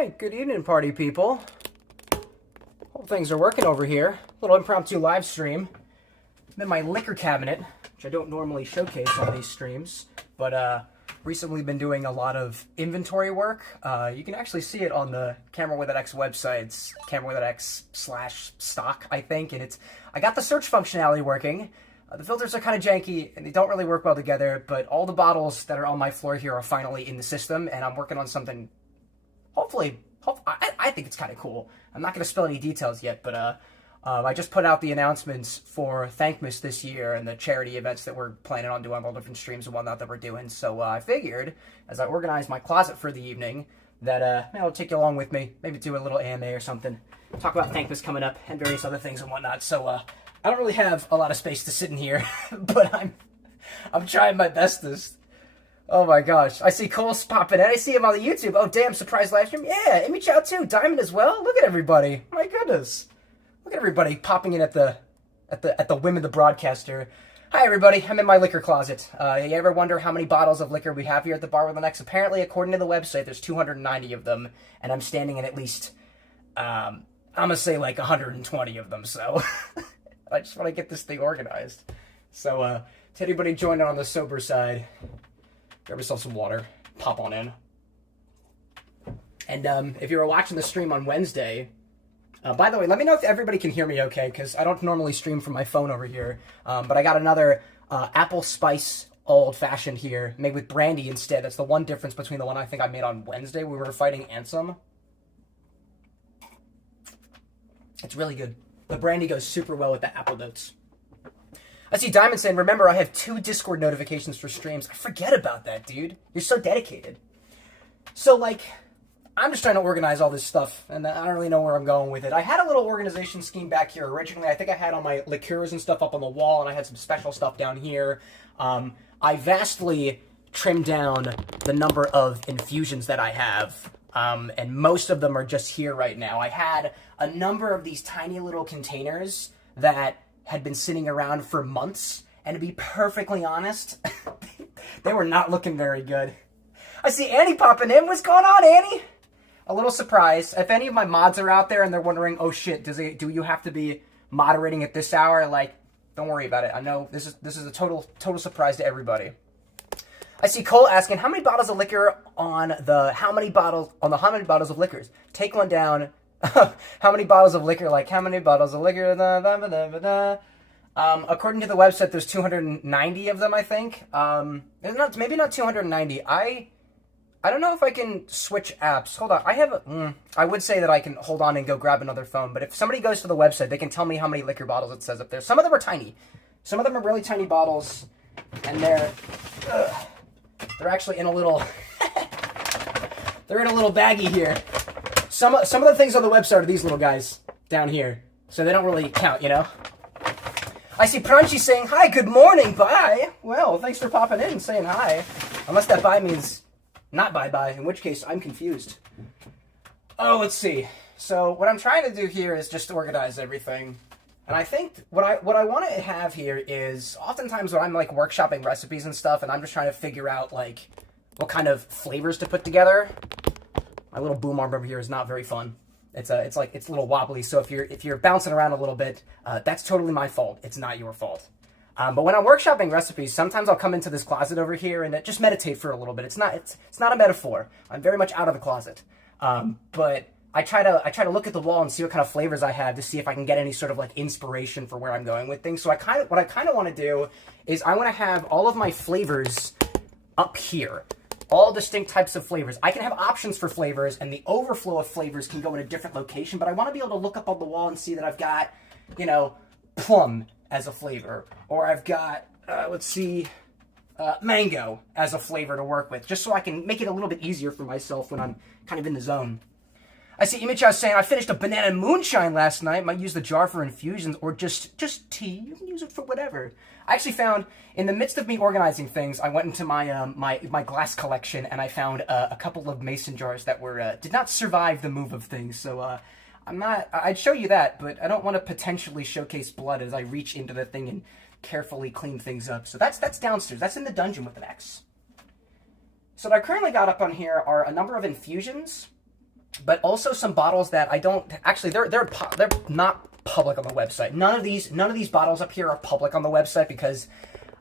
Alright, good evening, party people. Hope things are working over here. Little impromptu live stream. I'm in my liquor cabinet, which I don't normally showcase on these streams, but recently been doing a lot of inventory work. You can actually see it on the CameroxnWithAnX website. It's CameroxnWithAnX/stock, I think, and I got the search functionality working. The filters are kind of janky, and they don't really work well together, but all the bottles that are on my floor here are finally in the system, and I'm working on something, hopefully, I think it's kind of cool. I'm not going to spill any details yet, but I just put out the announcements for Thankmas this year and the charity events that we're planning on doing, all different streams and whatnot that we're doing, so I figured, as I organized my closet for the evening, that I'll take you along with me, maybe do a little AMA or something, talk about Thankmas coming up and various other things and whatnot, so I don't really have a lot of space to sit in here, but I'm trying my bestest. Oh my gosh, I see Cole's popping in. I see him on the YouTube. Oh damn, surprise live stream. Yeah, Amy Chow too. Diamond as well. Look at everybody. My goodness. Look at everybody popping in at the whim of the broadcaster. Hi everybody, I'm in my liquor closet. You ever wonder how many bottles of liquor we have here at the bar with X? Apparently, according to the website, there's 290 of them, and I'm standing in at least, I'm gonna say like 120 of them, so I just want to get this thing organized. So, to anybody joining on the sober side, grab yourself some water, pop on in. And if you were watching the stream on Wednesday, by the way, let me know if everybody can hear me okay, because I don't normally stream from my phone over here. But I got another apple spice old-fashioned here, made with brandy instead. That's the one difference between the one I think I made on Wednesday. We were fighting Ansem. It's really good. The brandy goes super well with the apple notes. I see Diamond saying, remember, I have 2 Discord notifications for streams. I forget about that, dude. You're so dedicated. So, like, I'm just trying to organize all this stuff, and I don't really know where I'm going with it. I had a little organization scheme back here originally. I think I had all my liqueurs and stuff up on the wall, and I had some special stuff down here. I vastly trimmed down the number of infusions that I have, and most of them are just here right now. I had a number of these tiny little containers that had been sitting around for months, and to be perfectly honest, they were not looking very good. I see Annie popping in. What's going on, Annie? A little surprise. If any of my mods are out there and they're wondering, oh shit, do you have to be moderating at this hour? Like, don't worry about it. I know this is a total surprise to everybody. I see Cole asking, how many bottles of liquor on the how many bottles of liquors? Take one down. How many bottles of liquor? Like, how many bottles of liquor? According to the website, there's 290 of them, I think. Maybe not 290. I don't know if I can switch apps. Hold on. I would say that I can hold on and go grab another phone, but if somebody goes to the website, they can tell me how many liquor bottles it says up there. Some of them are tiny. Some of them are really tiny bottles, and they're actually in a little they're in a little baggie here. Some of the things on the website are these little guys down here, so they don't really count, you know? I see Pranchi saying, hi, good morning, bye. Well, thanks for popping in and saying hi. Unless that bye means not bye-bye, in which case I'm confused. Oh, let's see. So what I'm trying to do here is just organize everything. And I think what I want to have here is, oftentimes when I'm like workshopping recipes and stuff, and I'm just trying to figure out like what kind of flavors to put together. My little boom arm over here is not very fun. It's a little wobbly, so if you're bouncing around a little bit, that's totally my fault. It's not your fault. But when I'm workshopping recipes, sometimes I'll come into this closet over here and just meditate for a little bit. It's not a metaphor. I'm very much out of the closet. But I try to look at the wall and see what kind of flavors I have to see if I can get any sort of like inspiration for where I'm going with things. So what I kind of want to do is I want to have all of my flavors up here. All distinct types of flavors. I can have options for flavors, and the overflow of flavors can go in a different location, but I want to be able to look up on the wall and see that I've got, you know, plum as a flavor, or I've got, mango as a flavor to work with, just so I can make it a little bit easier for myself when I'm kind of in the zone. I see Imichao saying, I finished a banana moonshine last night. Might use the jar for infusions or just tea. You can use it for whatever. I actually found, in the midst of me organizing things, I went into my my glass collection and I found a couple of mason jars that were did not survive the move of things. So I'd show you that, but I don't want to potentially showcase blood as I reach into the thing and carefully clean things up. So that's downstairs. That's in the dungeon with an X. So what I currently got up on here are a number of infusions. but also some bottles that I don't actually. They're not public on the website. None of these bottles up here are public on the website because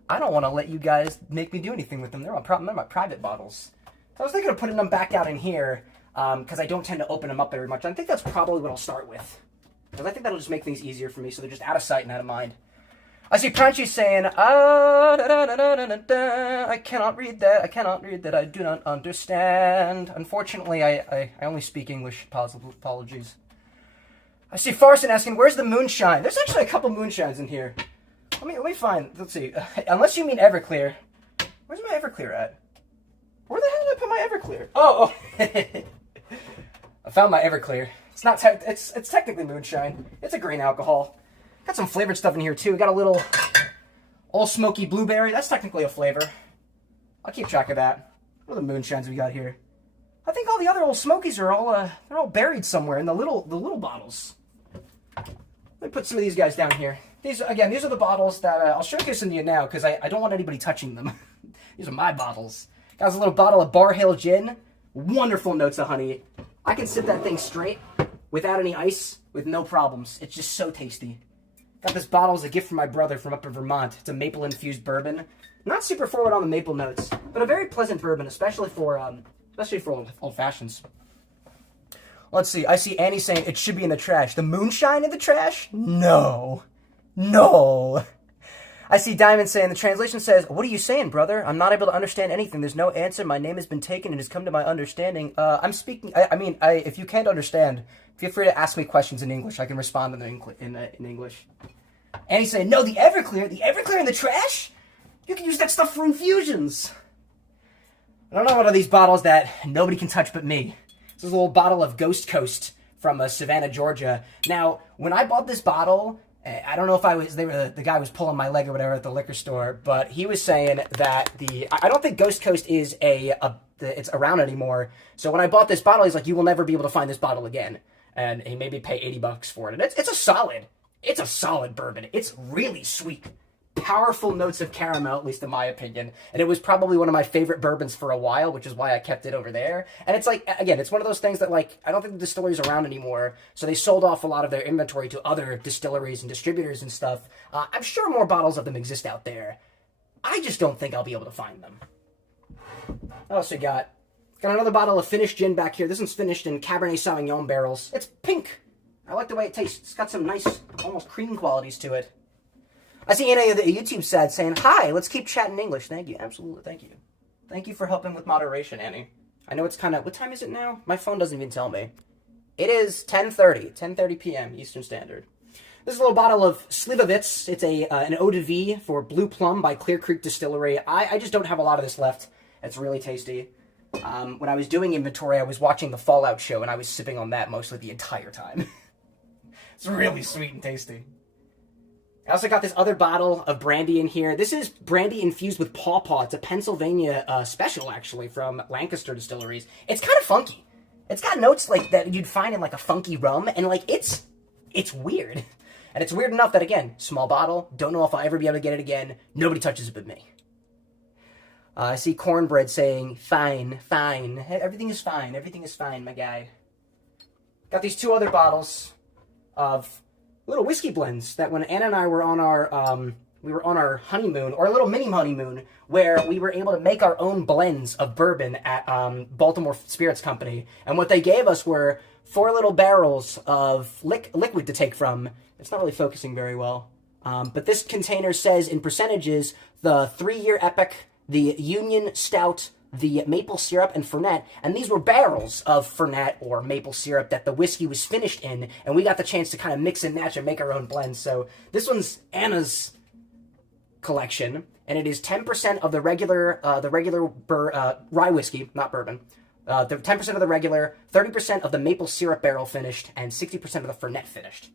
I don't want to let you guys make me do anything with them. They're my private bottles. So I was thinking of putting them back out in here because I don't tend to open them up very much. I think that's probably what I'll start with because I think that'll just make things easier for me. So they're just out of sight and out of mind. I see Pranchy saying, I cannot read that. I cannot read that. I do not understand. Unfortunately, I only speak English. Apologies. I see Farson asking, where's the moonshine? There's actually a couple moonshines in here. Let me find. Let's see. Unless you mean Everclear. Where's my Everclear at? Where the hell did I put my Everclear? Oh. I found my Everclear. It's not. It's technically moonshine. It's a grain alcohol. Got some flavored stuff in here too. Got a little Old Smoky Blueberry. That's technically a flavor. I'll keep track of that. What are the moonshines we got here? I think all the other Old Smokies are they're all buried somewhere in the little bottles. Let me put some of these guys down here. These are the bottles that I'll showcase them to you now because I don't want anybody touching them. These are my bottles. Got a little bottle of Bar Hill Gin. Wonderful notes of honey. I can sip that thing straight without any ice with no problems. It's just so tasty. Got this bottle as a gift from my brother from up in Vermont. It's a maple-infused bourbon. Not super forward on the maple notes, but a very pleasant bourbon, especially for old fashions. Let's see. I see Annie saying it should be in the trash. The moonshine in the trash? No. I see Diamond saying the translation says, "What are you saying, brother? I'm not able to understand anything. There's no answer. My name has been taken and has come to my understanding." I'm speaking. If you can't understand, feel free to ask me questions in English. I can respond in English. And he's saying, "No, the Everclear in the trash? You can use that stuff for infusions." I don't know what are these bottles that nobody can touch but me. This is a little bottle of Ghost Coast from Savannah, Georgia. Now, when I bought this bottle, I don't know if the guy was pulling my leg or whatever at the liquor store, but he was saying that I don't think Ghost Coast is it's around anymore. So when I bought this bottle, he's like, "You will never be able to find this bottle again." And he made me pay $80 for it. And it's a solid bourbon. It's really sweet. Powerful notes of caramel, at least in my opinion. And it was probably one of my favorite bourbons for a while, which is why I kept it over there. And it's like, again, it's one of those things that, like, I don't think the distillery's around anymore. So they sold off a lot of their inventory to other distilleries and distributors and stuff. I'm sure more bottles of them exist out there. I just don't think I'll be able to find them. What else we got? Got another bottle of finished gin back here. This one's finished in Cabernet Sauvignon barrels. It's pink. I like the way it tastes. It's got some nice, almost cream qualities to it. I see Anna the YouTube sad saying, "Hi, let's keep chatting English." Thank you. Absolutely. Thank you. Thank you for helping with moderation, Annie. I know it's kind of... What time is it now? My phone doesn't even tell me. It is 10:30 p.m. Eastern Standard. This is a little bottle of Slivovitz. It's an eau de vie for Blue Plum by Clear Creek Distillery. I just don't have a lot of this left. It's really tasty. When I was doing inventory, I was watching the Fallout show, and I was sipping on that mostly the entire time. It's really sweet and tasty. I also got this other bottle of brandy in here. This is brandy infused with pawpaw. It's a Pennsylvania special, actually, from Lancaster Distilleries. It's kind of funky. It's got notes like that you'd find in like a funky rum, and like it's weird. And it's weird enough that, again, small bottle. Don't know if I'll ever be able to get it again. Nobody touches it but me. I see Cornbread saying, "Fine, fine. Everything is fine. Everything is fine, my guy." Got these two other bottles of little whiskey blends that when Anna and I were on our honeymoon, or a little mini honeymoon, where we were able to make our own blends of bourbon at Baltimore Spirits Company. And what they gave us were 4 little barrels of liquid to take from. It's not really focusing very well. But this container says in percentages, the 3-year Epic, the Union Stout, the maple syrup, and Fernet. And these were barrels of Fernet or maple syrup that the whiskey was finished in, and we got the chance to kind of mix and match and make our own blend. So this one's Anna's collection, and it is 10% of the regular rye whiskey, not bourbon. 10% of the regular, 30% of the maple syrup barrel finished, and 60% of the Fernet finished.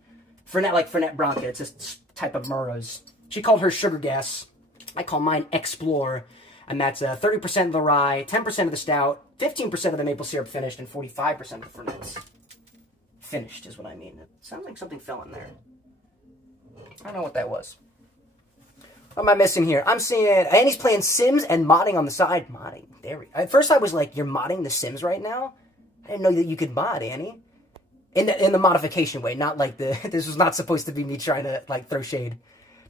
Fernet like Fernet Branca. It's this type of Murray's. She called her Sugar Gas. I call mine Explore. And that's 30% of the rye, 10% of the stout, 15% of the maple syrup finished, and 45% of the Fernets. Finished is what I mean. It sounds like something fell in there. I don't know what that was. What am I missing here? I'm seeing Annie's playing Sims and modding on the side. Modding. There we go. At first I was like, "You're modding The Sims right now?" I didn't know that you could mod, Annie. In the modification way, not like the... This was not supposed to be me trying to, like, throw shade.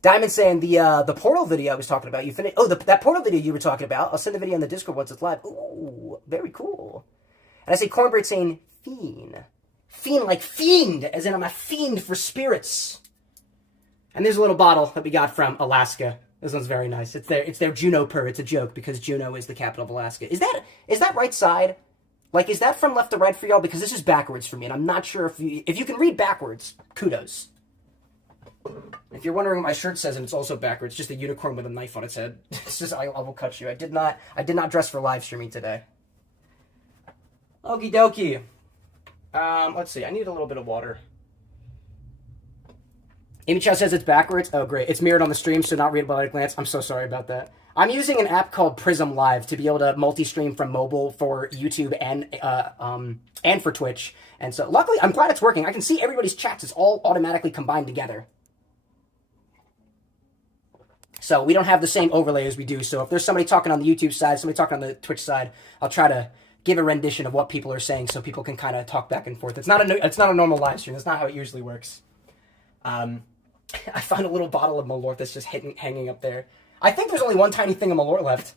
Diamond saying, the Portal video I was talking about, you finished... Oh, that Portal video you were talking about, I'll send the video on the Discord once it's live. Ooh, very cool. And I see Cornbread saying, fiend. Fiend like fiend, as in I'm a fiend for spirits. And there's a little bottle that we got from Alaska. This one's very nice. It's their Juno purr. It's a joke because Juneau is the capital of Alaska. Is that right side? Like, is that from left to right for y'all? Because this is backwards for me, and I'm not sure if you can read backwards, kudos. If you're wondering what my shirt says, and it's also backwards, just a unicorn with a knife on its head. It's just, I will cut you. I did not dress for live streaming today. Okie dokie. Let's see. I need a little bit of water. Amy Chow says it's backwards. Oh, great. It's mirrored on the stream, so not readable at a glance. I'm so sorry about that. I'm using an app called Prism Live to be able to multi-stream from mobile for YouTube and for Twitch. And so, luckily, I'm glad it's working. I can see everybody's chats. It's all automatically combined together. So we don't have the same overlay as we do. So if there's somebody talking on the YouTube side, somebody talking on the Twitch side, I'll try to give a rendition of what people are saying so people can kind of talk back and forth. It's not a normal live stream. That's not how it usually works. I found a little bottle of Malort that's just hanging up there. I think there's only one tiny thing of Malort left.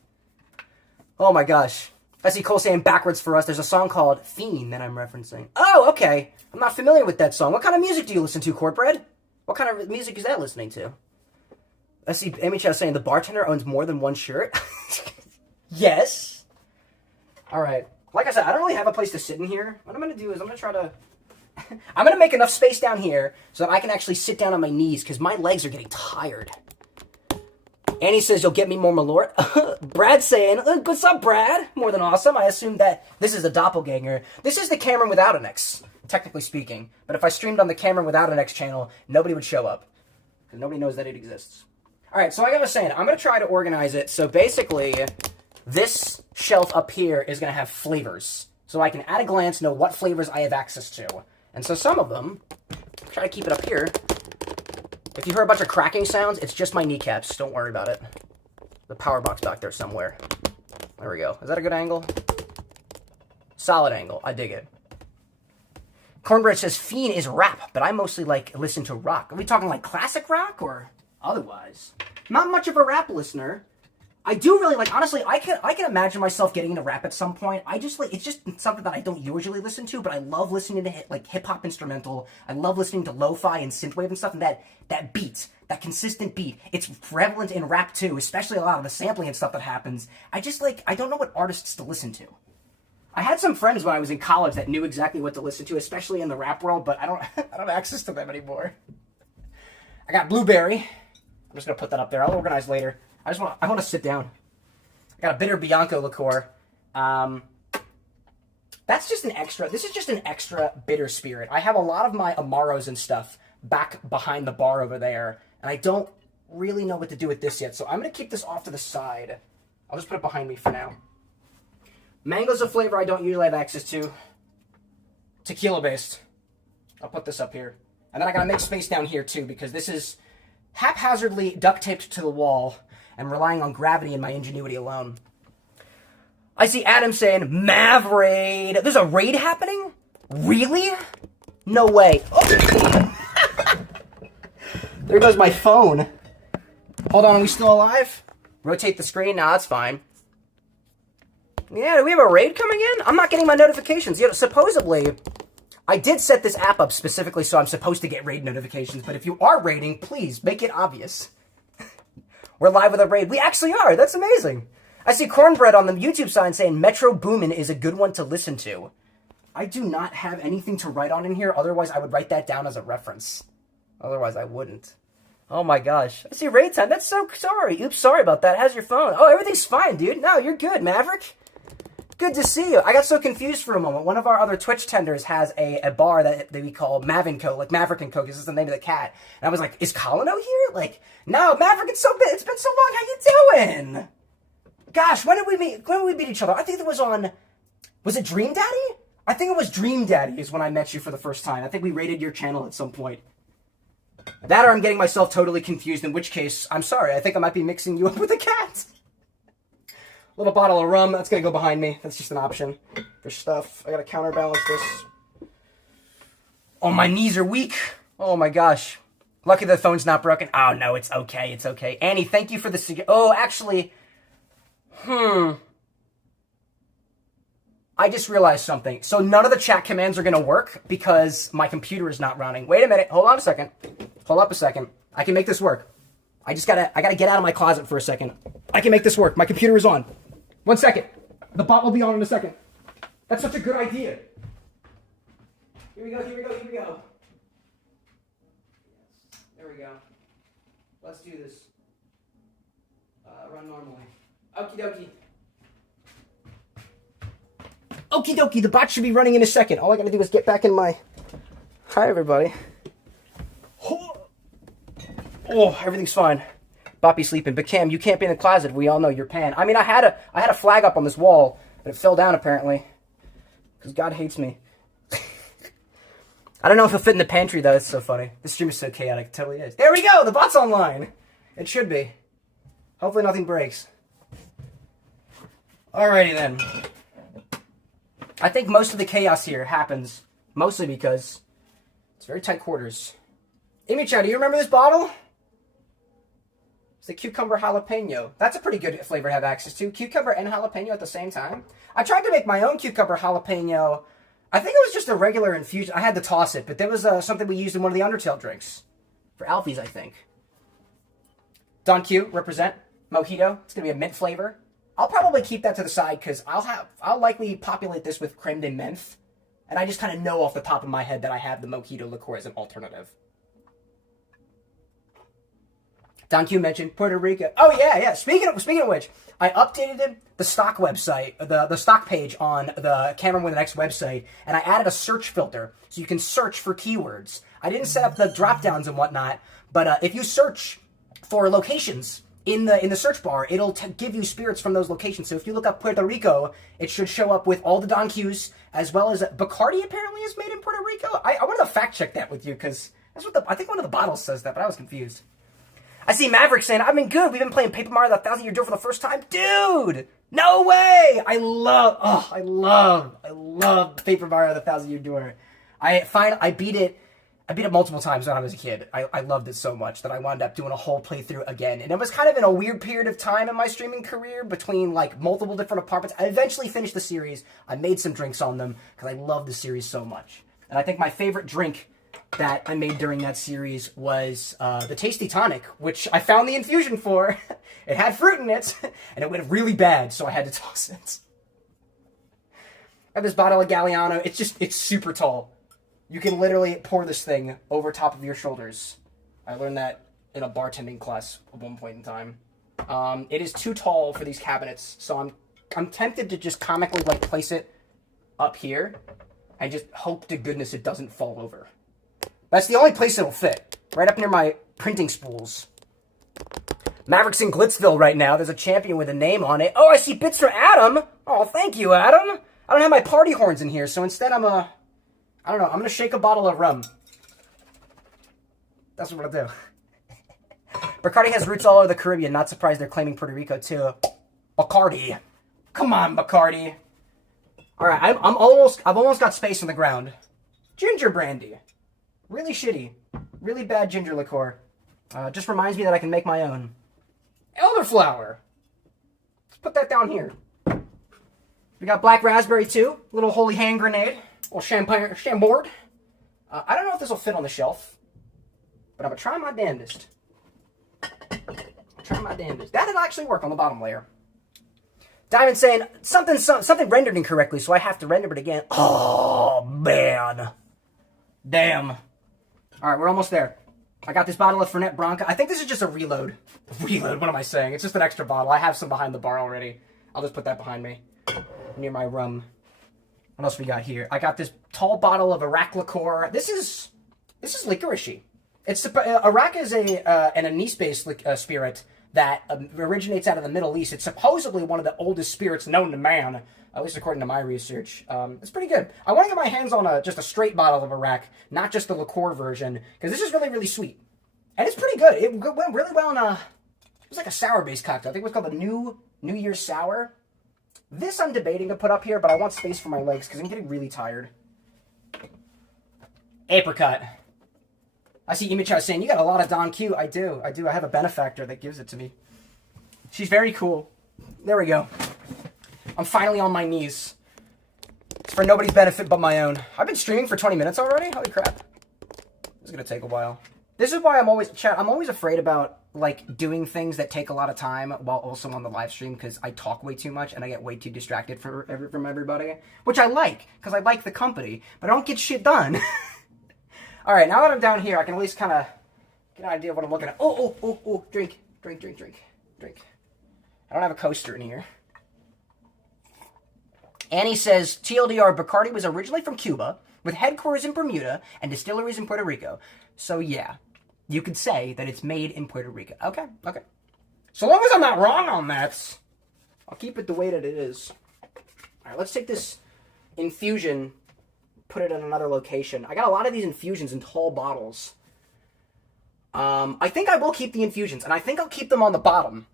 Oh my gosh. I see Cole saying backwards for us. There's a song called Fiend that I'm referencing. Oh, okay. I'm not familiar with that song. What kind of music do you listen to, Cortbread? What kind of music is that listening to? I see Amy Chow saying the bartender owns more than one shirt. Yes. All right. Like I said, I don't really have a place to sit in here. What I'm going to do is I'm going to try to... I'm going to make enough space down here so that I can actually sit down on my knees because my legs are getting tired. Annie says, you'll get me more Malort. Brad's saying, what's up, Brad? More than awesome. I assume that this is a doppelganger. This is the CameroxnWithAnX, technically speaking. But if I streamed on the CameroxnWithAnX channel, nobody would show up. Because nobody knows that it exists. All right, so like I was saying, I'm going to try to organize it. So basically, this shelf up here is going to have flavors. So I can at a glance know what flavors I have access to. And so some of them, try to keep it up here. If you hear a bunch of cracking sounds, it's just my kneecaps. Don't worry about it. The power box back there somewhere. There we go. Is that a good angle? Solid angle. I dig it. Cornbread says, Fiend is rap, but I mostly listen to rock. Are we talking like classic rock or otherwise? Not much of a rap listener. I do really honestly, I can imagine myself getting into rap at some point. I just it's just something that I don't usually listen to, but I love listening to hip-hop instrumental. I love listening to lo-fi and synthwave and stuff, and that beat, that consistent beat, it's prevalent in rap too, especially a lot of the sampling and stuff that happens. I just I don't know what artists to listen to. I had some friends when I was in college that knew exactly what to listen to, especially in the rap world, but I don't have access to them anymore. I got Blueberry. I'm just gonna put that up there. I'll organize later. I want to sit down. I got a bitter Bianco liqueur. That's just an extra. This is just an extra bitter spirit. I have a lot of my Amaros and stuff back behind the bar over there, and I don't really know what to do with this yet. So I'm gonna keep this off to the side. I'll just put it behind me for now. Mango's a flavor I don't usually have access to. Tequila based. I'll put this up here, and then I gotta make space down here too because this is haphazardly duct taped to the wall. And relying on gravity and my ingenuity alone. I see Adam saying, Mav raid. There's a raid happening? Really? No way. Oh. There goes my phone. Hold on, are we still alive? Rotate the screen? Nah, that's fine. Yeah, do we have a raid coming in? I'm not getting my notifications. You know, supposedly, I did set this app up specifically so I'm supposed to get raid notifications. But if you are raiding, please make it obvious. We're live with a raid. We actually are. That's amazing. I see Cornbread on the YouTube sign saying Metro Boomin is a good one to listen to. I do not have anything to write on in here. Otherwise, I would write that down as a reference. Otherwise, I wouldn't. Oh my gosh. I see raid time. That's so sorry. Oops, sorry about that. How's your phone? Oh, everything's fine, dude. No, you're good, Maverick. Good to see you. I got so confused for a moment. One of our other Twitch tenders has a bar that we call Mav & Co, like Maverick & Co, because it's the name of the cat. And I was like, is Colino here? No, Maverick, it's been so long. How you doing? Gosh, when did we meet each other? I think it was on, was it Dream Daddy? I think it was Dream Daddy is when I met you for the first time. I think we raided your channel at some point. That or I'm getting myself totally confused, in which case, I'm sorry. I think I might be mixing you up with a cat. Little bottle of rum, that's going to go behind me. That's just an option. for stuff. I gotta counterbalance this. Oh, my knees are weak. Oh my gosh. Lucky the phone's not broken. Oh no, it's okay. It's okay. Annie, thank you for the... Oh, actually... I just realized something. So none of the chat commands are going to work because my computer is not running. Wait a minute. Hold on a second. Hold up a second. I can make this work. I gotta get out of my closet for a second. I can make this work. My computer is on. 1 second. The bot will be on in a second. That's such a good idea. Here we go, here we go, here we go. Yes. There we go. Let's do this. Run normally. Okie dokie. Okie dokie, the bot should be running in a second. All I gotta do is get back in my... Hi, everybody. Oh, everything's fine. Boppy's sleeping. But Cam, you can't be in the closet. We all know you're pan. I mean, I had a flag up on this wall, but it fell down apparently. Because God hates me. I don't know if it'll fit in the pantry, though. It's so funny. This stream is so chaotic. It totally is. There we go! The bot's online! It should be. Hopefully nothing breaks. Alrighty then. I think most of the chaos here happens mostly because it's very tight quarters. Amy Chow, do you remember this bottle? It's the cucumber jalapeno. That's a pretty good flavor to have access to. Cucumber and jalapeno at the same time. I tried to make my own cucumber jalapeno. I think it was just a regular infusion. I had to toss it, but there was something we used in one of the Undertale drinks. For Alfie's, I think. Don Q, represent. Mojito. It's going to be a mint flavor. I'll probably keep that to the side because I'll likely populate this with creme de menthe. And I just kind of know off the top of my head that I have the mojito liqueur as an alternative. Don Q mentioned Puerto Rico. Oh yeah. Speaking of which, I updated the stock website, the stock page on the CameroxnWithAnX website, and I added a search filter so you can search for keywords. I didn't set up the drop downs and whatnot, but if you search for locations in the search bar, it'll give you spirits from those locations. So if you look up Puerto Rico, it should show up with all the Don Qs, as well as Bacardi apparently is made in Puerto Rico. I wanted to fact check that with you because that's what I think one of the bottles says that, but I was confused. I see Maverick saying, I've been good. We've been playing Paper Mario: The Thousand Year Door for the first time. Dude! No way! I love Paper Mario: The Thousand Year Door. I beat it multiple times when I was a kid. I loved it so much that I wound up doing a whole playthrough again. And it was kind of in a weird period of time in my streaming career between like multiple different apartments. I eventually finished the series. I made some drinks on them because I love the series so much. And I think my favorite drink that I made during that series was the Tasty Tonic, which I found the infusion for. It had fruit in it, and it went really bad, so I had to toss it. I have this bottle of Galliano. It's super tall. You can literally pour this thing over top of your shoulders. I learned that in a bartending class at one point in time. It is too tall for these cabinets, so I'm tempted to just comically like place it up here and just hope to goodness it doesn't fall over. That's the only place it'll fit. Right up near my printing spools. Maverick's in Glitzville right now. There's a champion with a name on it. Oh, I see bits for Adam. Oh, thank you, Adam. I don't have my party horns in here, so instead I don't know. I'm going to shake a bottle of rum. That's what I'll do. Bacardi has roots all over the Caribbean. Not surprised they're claiming Puerto Rico, too. Bacardi. Come on, Bacardi. All right, I've almost got space on the ground. Ginger brandy. Really shitty. Really bad ginger liqueur. Just reminds me that I can make my own. Elderflower. Let's put that down here. We got black raspberry, too. Little holy hand grenade. Little champagne, chambord. I don't know if this will fit on the shelf, but I'm going to try my damnedest. That'll actually work on the bottom layer. Diamond saying, something rendered incorrectly, so I have to render it again. Oh, man. Damn. All right, we're almost there. I got this bottle of Fernet Branca. I think this is just a reload. Reload, what am I saying? It's just an extra bottle. I have some behind the bar already. I'll just put that behind me, near my rum. What else we got here? I got this tall bottle of Iraq liqueur. This is licoricey. Iraq is an anise-based spirit that originates out of the Middle East. It's supposedly one of the oldest spirits known to man, at least according to my research. It's pretty good. I want to get my hands on just a straight bottle of Iraq, not just the liqueur version, because this is really, really sweet. And it's pretty good. It went really well in it was like a sour-based cocktail. I think it was called the New Year's Sour. This I'm debating to put up here, but I want space for my legs because I'm getting really tired. Apricot. I see Imichao saying, you got a lot of Don Q. I do. I have a benefactor that gives it to me. She's very cool. There we go. I'm finally on my knees. It's for nobody's benefit but my own. I've been streaming for 20 minutes already? Holy crap. This is going to take a while. This is why I'm always afraid about, like, doing things that take a lot of time while also on the live stream, because I talk way too much and I get way too distracted from everybody, which I like, because I like the company, but I don't get shit done. All right, now that I'm down here, I can at least kind of get an idea of what I'm looking at. Oh, drink. I don't have a coaster in here. Annie says, TLDR, Bacardi was originally from Cuba, with headquarters in Bermuda and distilleries in Puerto Rico. So yeah, you could say that it's made in Puerto Rico. Okay. So long as I'm not wrong on that, I'll keep it the way that it is. All right, let's take this infusion, put it in another location. I got a lot of these infusions in tall bottles. I think I will keep the infusions, and I think I'll keep them on the bottom.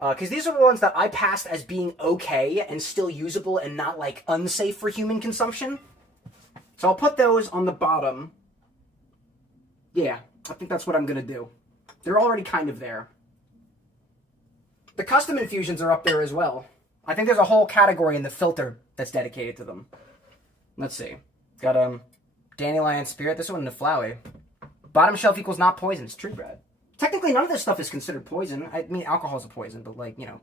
Because these are the ones that I passed as being okay and still usable and not, like, unsafe for human consumption. So I'll put those on the bottom. Yeah, I think that's what I'm going to do. They're already kind of there. The custom infusions are up there as well. I think there's a whole category in the filter that's dedicated to them. Let's see. Got Dandelion Spirit. This one, Naflawi. Bottom shelf equals not poison. It's true, Brad. Technically, none of this stuff is considered poison. I mean, alcohol's a poison, but, like, you know.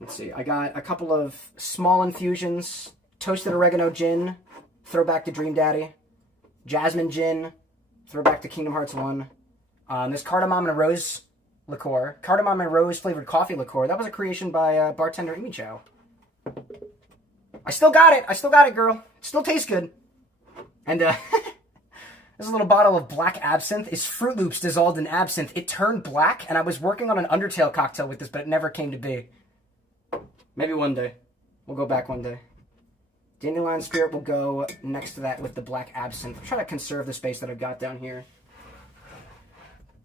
Let's see. I got a couple of small infusions. Toasted Oregano Gin. Throwback to Dream Daddy. Jasmine Gin. Throwback to Kingdom Hearts 1. This Cardamom and Rose liqueur. Cardamom and Rose flavored coffee liqueur. That was a creation by bartender Imichao. I still got it, girl. It still tastes good. And, this little bottle of black absinthe is Fruit Loops dissolved in absinthe. It turned black, and I was working on an Undertale cocktail with this, but it never came to be. Maybe one day. We'll go back one day. Dandelion Spirit will go next to that with the black absinthe. I'm trying to conserve the space that I've got down here.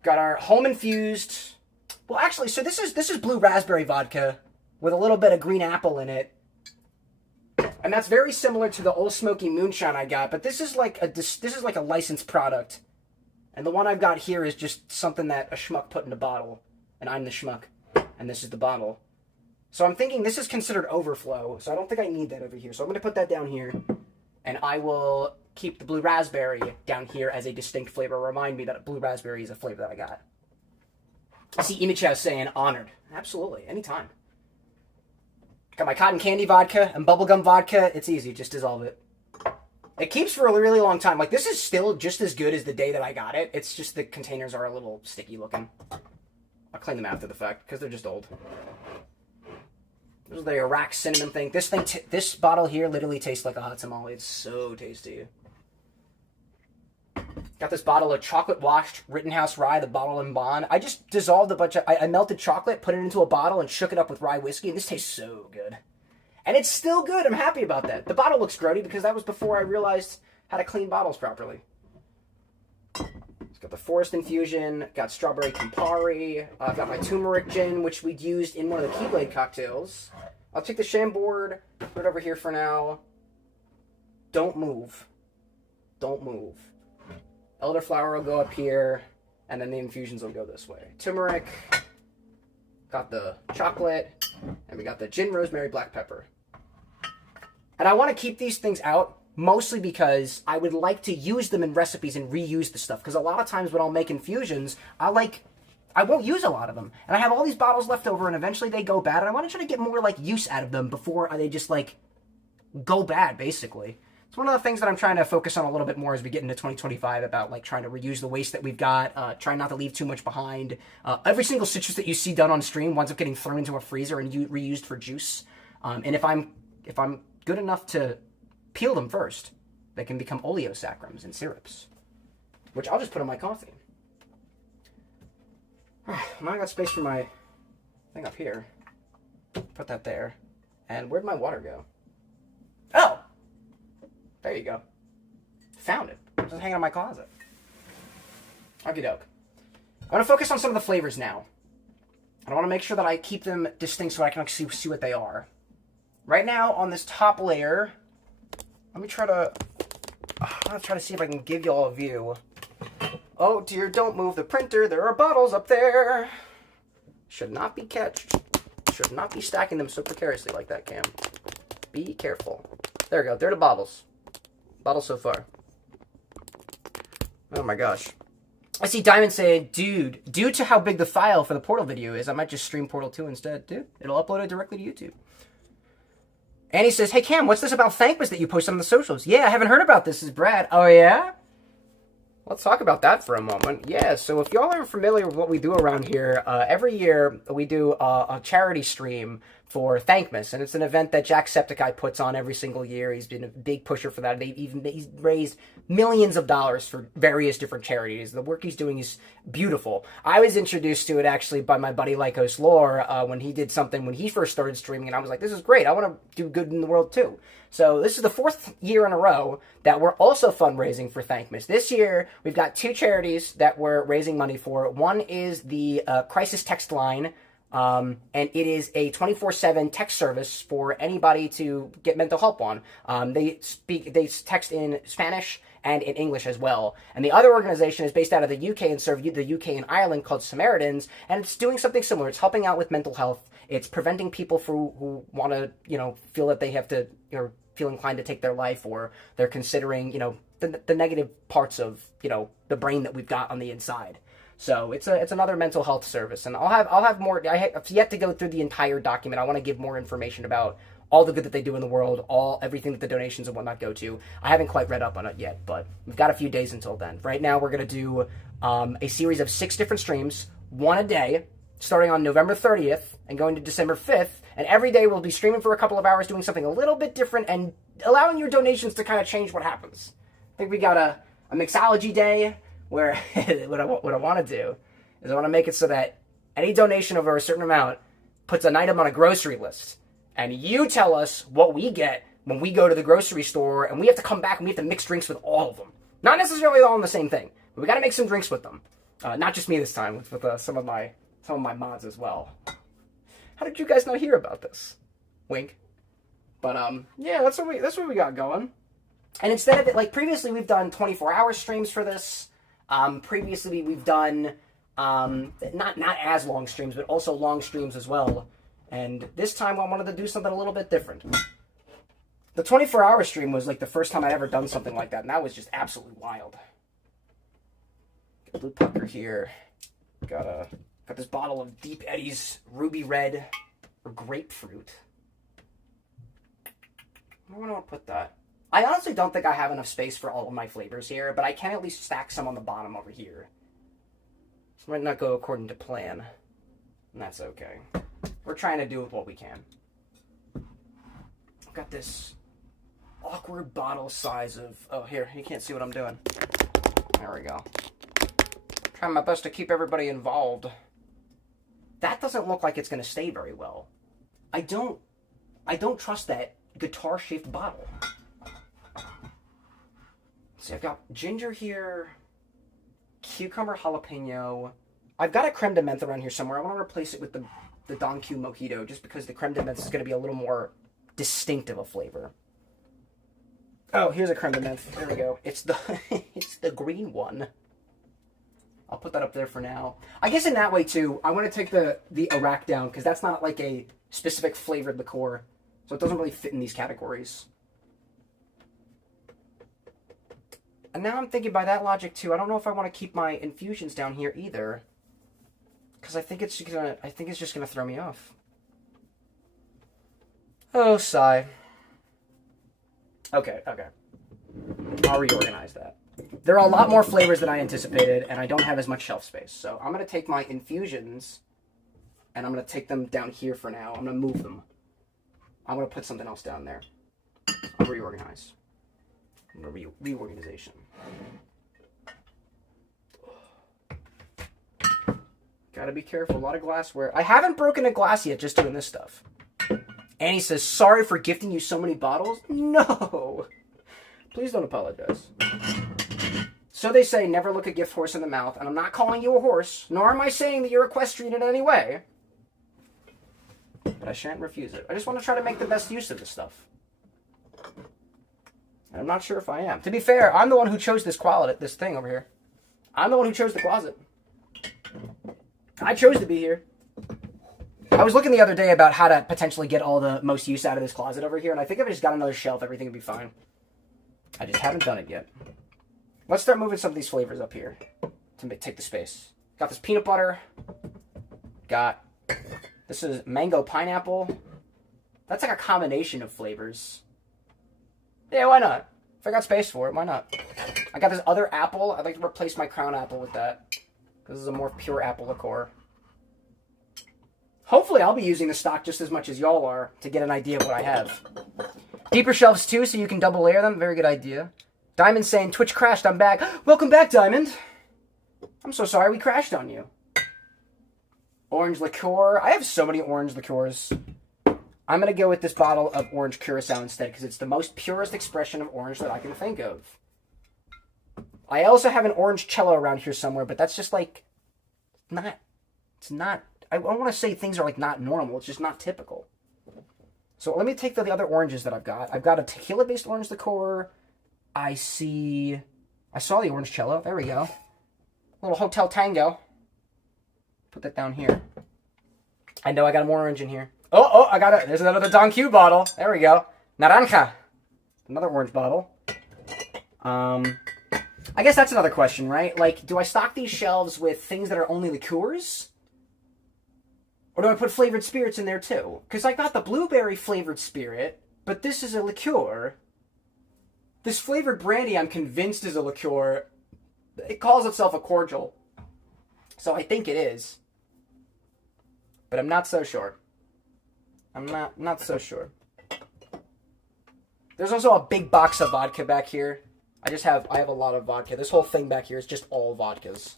Got our home-infused... Well, actually, so this is blue raspberry vodka with a little bit of green apple in it. And that's very similar to the Old Smoky Moonshine I got, but this is like a licensed product. And the one I've got here is just something that a schmuck put in a bottle. And I'm the schmuck. And this is the bottle. So I'm thinking this is considered overflow, so I don't think I need that over here. So I'm going to put that down here. And I will keep the blue raspberry down here as a distinct flavor. Remind me that blue raspberry is a flavor that I got. I see Imichao saying honored. Absolutely, anytime. Got my cotton candy vodka and bubblegum vodka. It's easy, just dissolve it. It keeps for a really long time. Like, this is still just as good as the day that I got it. It's just the containers are a little sticky looking. I'll clean them after the fact, because they're just old. This is the Iraq cinnamon thing. This bottle here literally tastes like a hot tamale. It's so tasty. Got this bottle of chocolate washed Rittenhouse rye, the bottle and bond. I just dissolved a bunch of... I melted chocolate, put it into a bottle, and shook it up with rye whiskey, and this tastes so good. And it's still good. I'm happy about that. The bottle looks grody because that was before I realized how to clean bottles properly. It's got the Forest Infusion, got Strawberry Campari, I've got my turmeric gin, which we'd used in one of the Keyblade cocktails. I'll take the Chambord, put it over here for now. Don't move. Don't move. Elderflower will go up here, and then the infusions will go this way. Turmeric, got the chocolate, and we got the gin, rosemary, black pepper. And I want to keep these things out, mostly because I would like to use them in recipes and reuse the stuff. Because a lot of times when I'll make infusions, I won't use a lot of them. And I have all these bottles left over, and eventually they go bad, and I want to try to get more, like, use out of them before they just, like, go bad, basically. It's one of the things that I'm trying to focus on a little bit more as we get into 2025 about, like, trying to reuse the waste that we've got, trying not to leave too much behind. Every single citrus that you see done on stream winds up getting thrown into a freezer and reused for juice. And if I'm good enough to peel them first, they can become oleosaccharides and syrups, which I'll just put in my coffee. Now I got space for my thing up here. Put that there. And where'd my water go? Oh! There you go. Found it. It's just hanging in my closet. Okie doke. I want to focus on some of the flavors now. I want to make sure that I keep them distinct so I can actually see what they are. Right now, on this top layer, let me try to... I'm going to try to see if I can give you all a view. Oh dear, don't move the printer. There are bottles up there. Should not be catched. Should not be stacking them so precariously like that, Cam. Be careful. There we go. They're the bottles. Bottles so far. Oh my gosh. I see Diamond saying, dude, due to how big the file for the Portal video is, I might just stream Portal 2 instead. Dude, it'll upload it directly to YouTube. Annie says, hey Cam, what's this about Thankmas that you post on the socials? Yeah, I haven't heard about this. This is Brad. Oh yeah? Let's talk about that for a moment. Yeah, so if y'all aren't familiar with what we do around here, every year we do a charity stream for Thankmas, and it's an event that Jacksepticeye puts on every single year. He's been a big pusher for that. He's raised millions of dollars for various different charities. The work he's doing is beautiful. I was introduced to it actually by my buddy Lycos Lore when he did something when he first started streaming, and I was like, this is great. I want to do good in the world too. So this is the 4th year in a row that we're also fundraising for Thankmas. This year, we've got 2 charities that we're raising money for. One is the Crisis Text Line, and it is a 24/7 text service for anybody to get mental help on. They text in Spanish and in English as well. And the other organization is based out of the UK and serve the UK and Ireland, called Samaritans, and it's doing something similar. It's helping out with mental health. It's preventing people who want to, feel that they have to, feel inclined to take their life, or they're considering, the negative parts of, the brain that we've got on the inside. So it's another mental health service, and I'll have more. I have yet to go through the entire document. I want to give more information about all the good that they do in the world, everything that the donations and whatnot go to. I haven't quite read up on it yet, but we've got a few days until then. Right now, we're going to do a series of 6 different streams, 1 a day, starting on November 30th and going to December 5th. And every day we'll be streaming for a couple of hours, doing something a little bit different and allowing your donations to kind of change what happens. I think we got a mixology day where what I want to do is I want to make it so that any donation over a certain amount puts an item on a grocery list. And you tell us what we get when we go to the grocery store, and we have to come back and we have to mix drinks with all of them. Not necessarily all in the same thing, but we got to make some drinks with them. Not just me this time, with some of my mods as well. How did you guys not hear about this? Wink. But yeah, that's what we got going. And instead of it, like previously, we've done 24-hour streams for this. Previously, we've done not as long streams, but also long streams as well. And this time, I wanted to do something a little bit different. The 24-hour stream was like the first time I'd ever done something like that, and that was just absolutely wild. Got a blue pucker here. Got this bottle of Deep Eddy's Ruby Red or Grapefruit. Where do I want to put that? I honestly don't think I have enough space for all of my flavors here, but I can at least stack some on the bottom over here. This might not go according to plan, and that's okay. We're trying to do with what we can. I've got this awkward bottle size of... Oh, here, you can't see what I'm doing. There we go. Trying my best to keep everybody involved. That doesn't look like it's going to stay very well. I don't trust that guitar-shaped bottle. See, I've got ginger here, cucumber jalapeno. I've got a creme de menthe around here somewhere. I want to replace it with the Don Q Mojito, just because the creme de menthe is going to be a little more distinctive a flavor. Oh, here's a creme de menthe. There we go. It's the green one. I'll put that up there for now. I guess in that way, too, I want to take the Iraq down, because that's not like a specific flavored liqueur, so it doesn't really fit in these categories. And now I'm thinking by that logic, too, I don't know if I want to keep my infusions down here either, because I think it's just gonna throw me off. Oh, sigh. Okay. I'll reorganize that. There are a lot more flavors than I anticipated, and I don't have as much shelf space. So I'm going to take my infusions, and I'm going to take them down here for now. I'm going to move them. I'm going to put something else down there. I'll reorganize. Reorganization. Gotta be careful. A lot of glassware. I haven't broken a glass yet just doing this stuff. Annie says, sorry for gifting you so many bottles. No. Please don't apologize. So they say, never look a gift horse in the mouth, and I'm not calling you a horse, nor am I saying that you're equestrian in any way. but I shan't refuse it. I just want to try to make the best use of this stuff. And I'm not sure if I am. To be fair, I'm the one who chose this thing over here. I'm the one who chose the closet. I chose to be here. I was looking the other day about how to potentially get all the most use out of this closet over here, and I think if I just got another shelf, everything would be fine. I just haven't done it yet. Let's start moving some of these flavors up here to take the space. Got this peanut butter. This is mango pineapple. That's like a combination of flavors. Yeah, why not? If I got space for it, why not? I got this other apple. I'd like to replace my crown apple with that. This is a more pure apple liqueur. Hopefully I'll be using the stock just as much as y'all are to get an idea of what I have. Deeper shelves too, so you can double layer them. Very good idea. Diamond saying, Twitch crashed, I'm back. Welcome back, Diamond. I'm so sorry we crashed on you. Orange liqueur. I have so many orange liqueurs. I'm going to go with this bottle of orange curacao instead because it's the most purest expression of orange that I can think of. I also have an orange cello around here somewhere, but that's just like, it's not, I don't want to say things are like not normal. It's just not typical. So let me take the other oranges that I've got. I've got a tequila-based orange liqueur. I saw the orange cello. There we go. Little Hotel Tango. Put that down here. I know I got more orange in here. Oh, I got it. There's another Don Q bottle. There we go. Naranja. Another orange bottle. I guess that's another question, right? Like, do I stock these shelves with things that are only liqueurs? Or do I put flavored spirits in there too? Because I got the blueberry flavored spirit, but this is a liqueur. This flavored brandy, I'm convinced, is a liqueur. It calls itself a cordial. So I think it is. But I'm not so sure. I'm not so sure. There's also a big box of vodka back here. I have a lot of vodka. This whole thing back here is just all vodkas.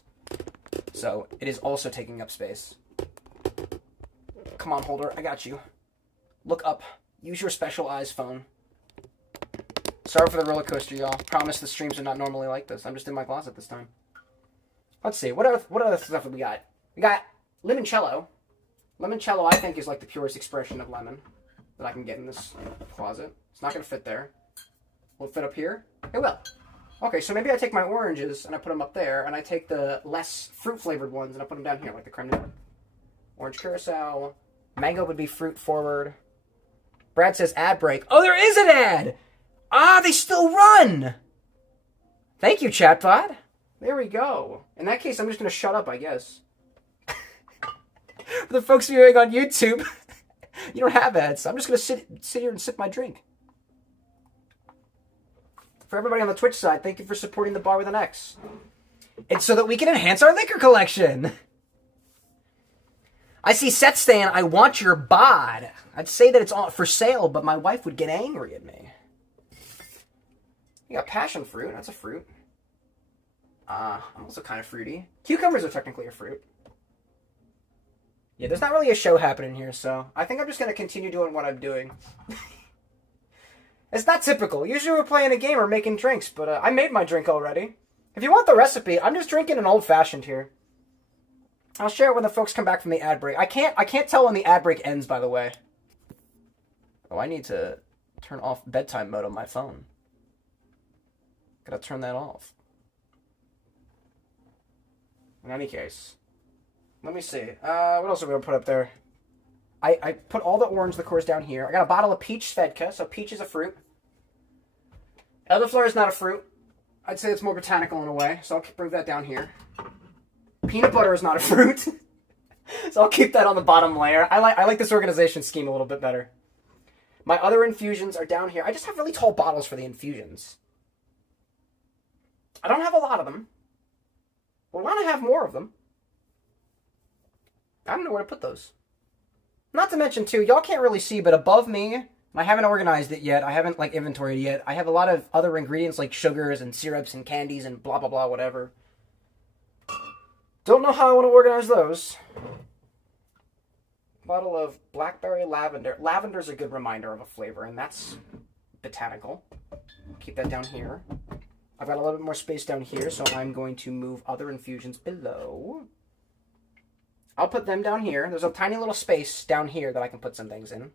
So it is also taking up space. Come on, Holder, I got you. Look up. Use your special eyes phone. Sorry for the roller coaster, y'all. Promise the streams are not normally like this. I'm just in my closet this time. Let's see. What other stuff have we got? We got limoncello. Limoncello, I think, is like the purest expression of lemon that I can get in this closet. It's not going to fit there. Will it fit up here? It will. Okay, so maybe I take my oranges and I put them up there, and I take the less fruit-flavored ones and I put them down here, like the creme de menthe. Orange curacao. Mango would be fruit forward. Brad says ad break. Oh, there is an ad! Ah, they still run! Thank you, chatbot. There we go. In that case, I'm just going to shut up, I guess. For the folks viewing on YouTube, you don't have ads. I'm just going to sit here and sip my drink. For everybody on the Twitch side, thank you for supporting the bar with an X. It's so that we can enhance our liquor collection. I see Seth saying, I want your bod. I'd say that it's on for sale, but my wife would get angry at me. You got passion fruit. That's a fruit. I'm also kind of fruity. Cucumbers are technically a fruit. Yeah, there's not really a show happening here, so I think I'm just going to continue doing what I'm doing. It's not typical. Usually we're playing a game or making drinks, but I made my drink already. If you want the recipe, I'm just drinking an old-fashioned here. I'll share it when the folks come back from the ad break. I can't tell when the ad break ends, by the way. Oh, I need to turn off bedtime mode on my phone. Gotta turn that off. In any case, let me see. What else are we gonna put up there? I put all the orange liqueurs down here. I got a bottle of peach Svedka, so peach is a fruit. Elderflower is not a fruit. I'd say it's more botanical in a way, so I'll bring that down here. Peanut butter is not a fruit, so I'll keep that on the bottom layer. I like this organization scheme a little bit better. My other infusions are down here. I just have really tall bottles for the infusions. I don't have a lot of them. I want to have more of them. I don't know where to put those. Not to mention, too, y'all can't really see, but above me, I haven't organized it yet. I haven't, inventoried yet. I have a lot of other ingredients, like sugars and syrups and candies and blah, blah, blah, whatever. Don't know how I want to organize those. Bottle of blackberry lavender. Lavender's a good reminder of a flavor, and that's botanical. Keep that down here. I've got a little bit more space down here, so I'm going to move other infusions below. I'll put them down here. There's a tiny little space down here that I can put some things in.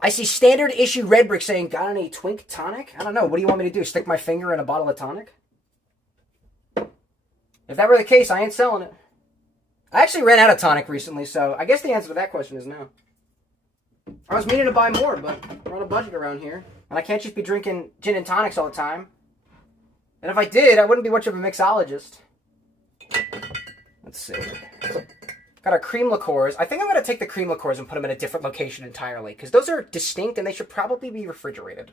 I see standard issue Red Brick saying, got any Twink tonic? I don't know. What do you want me to do? Stick my finger in a bottle of tonic? If that were the case, I ain't selling it. I actually ran out of tonic recently, so I guess the answer to that question is no. I was meaning to buy more, but we're on a budget around here. And I can't just be drinking gin and tonics all the time. And if I did, I wouldn't be much of a mixologist. Let's see. Got our cream liqueurs. I think I'm going to take the cream liqueurs and put them in a different location entirely, because those are distinct and they should probably be refrigerated.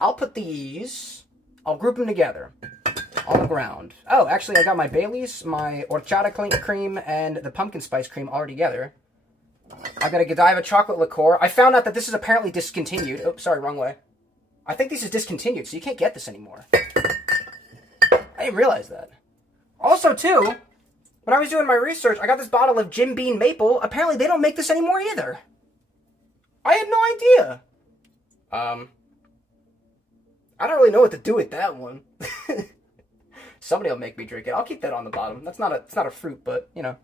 I'll put these, I'll group them together on the ground. Oh, actually, I got my Bailey's, my horchata cream, and the pumpkin spice cream all together. I got a Godiva chocolate liqueur. I found out that this is apparently discontinued. Oh, sorry, wrong way. I think this is discontinued, so you can't get this anymore. I didn't realize that. Also, too, when I was doing my research, I got this bottle of Jim Beam Maple. Apparently, they don't make this anymore either. I had no idea. I don't really know what to do with that one. Somebody will make me drink it. I'll keep that on the bottom. It's not a fruit, but, you know.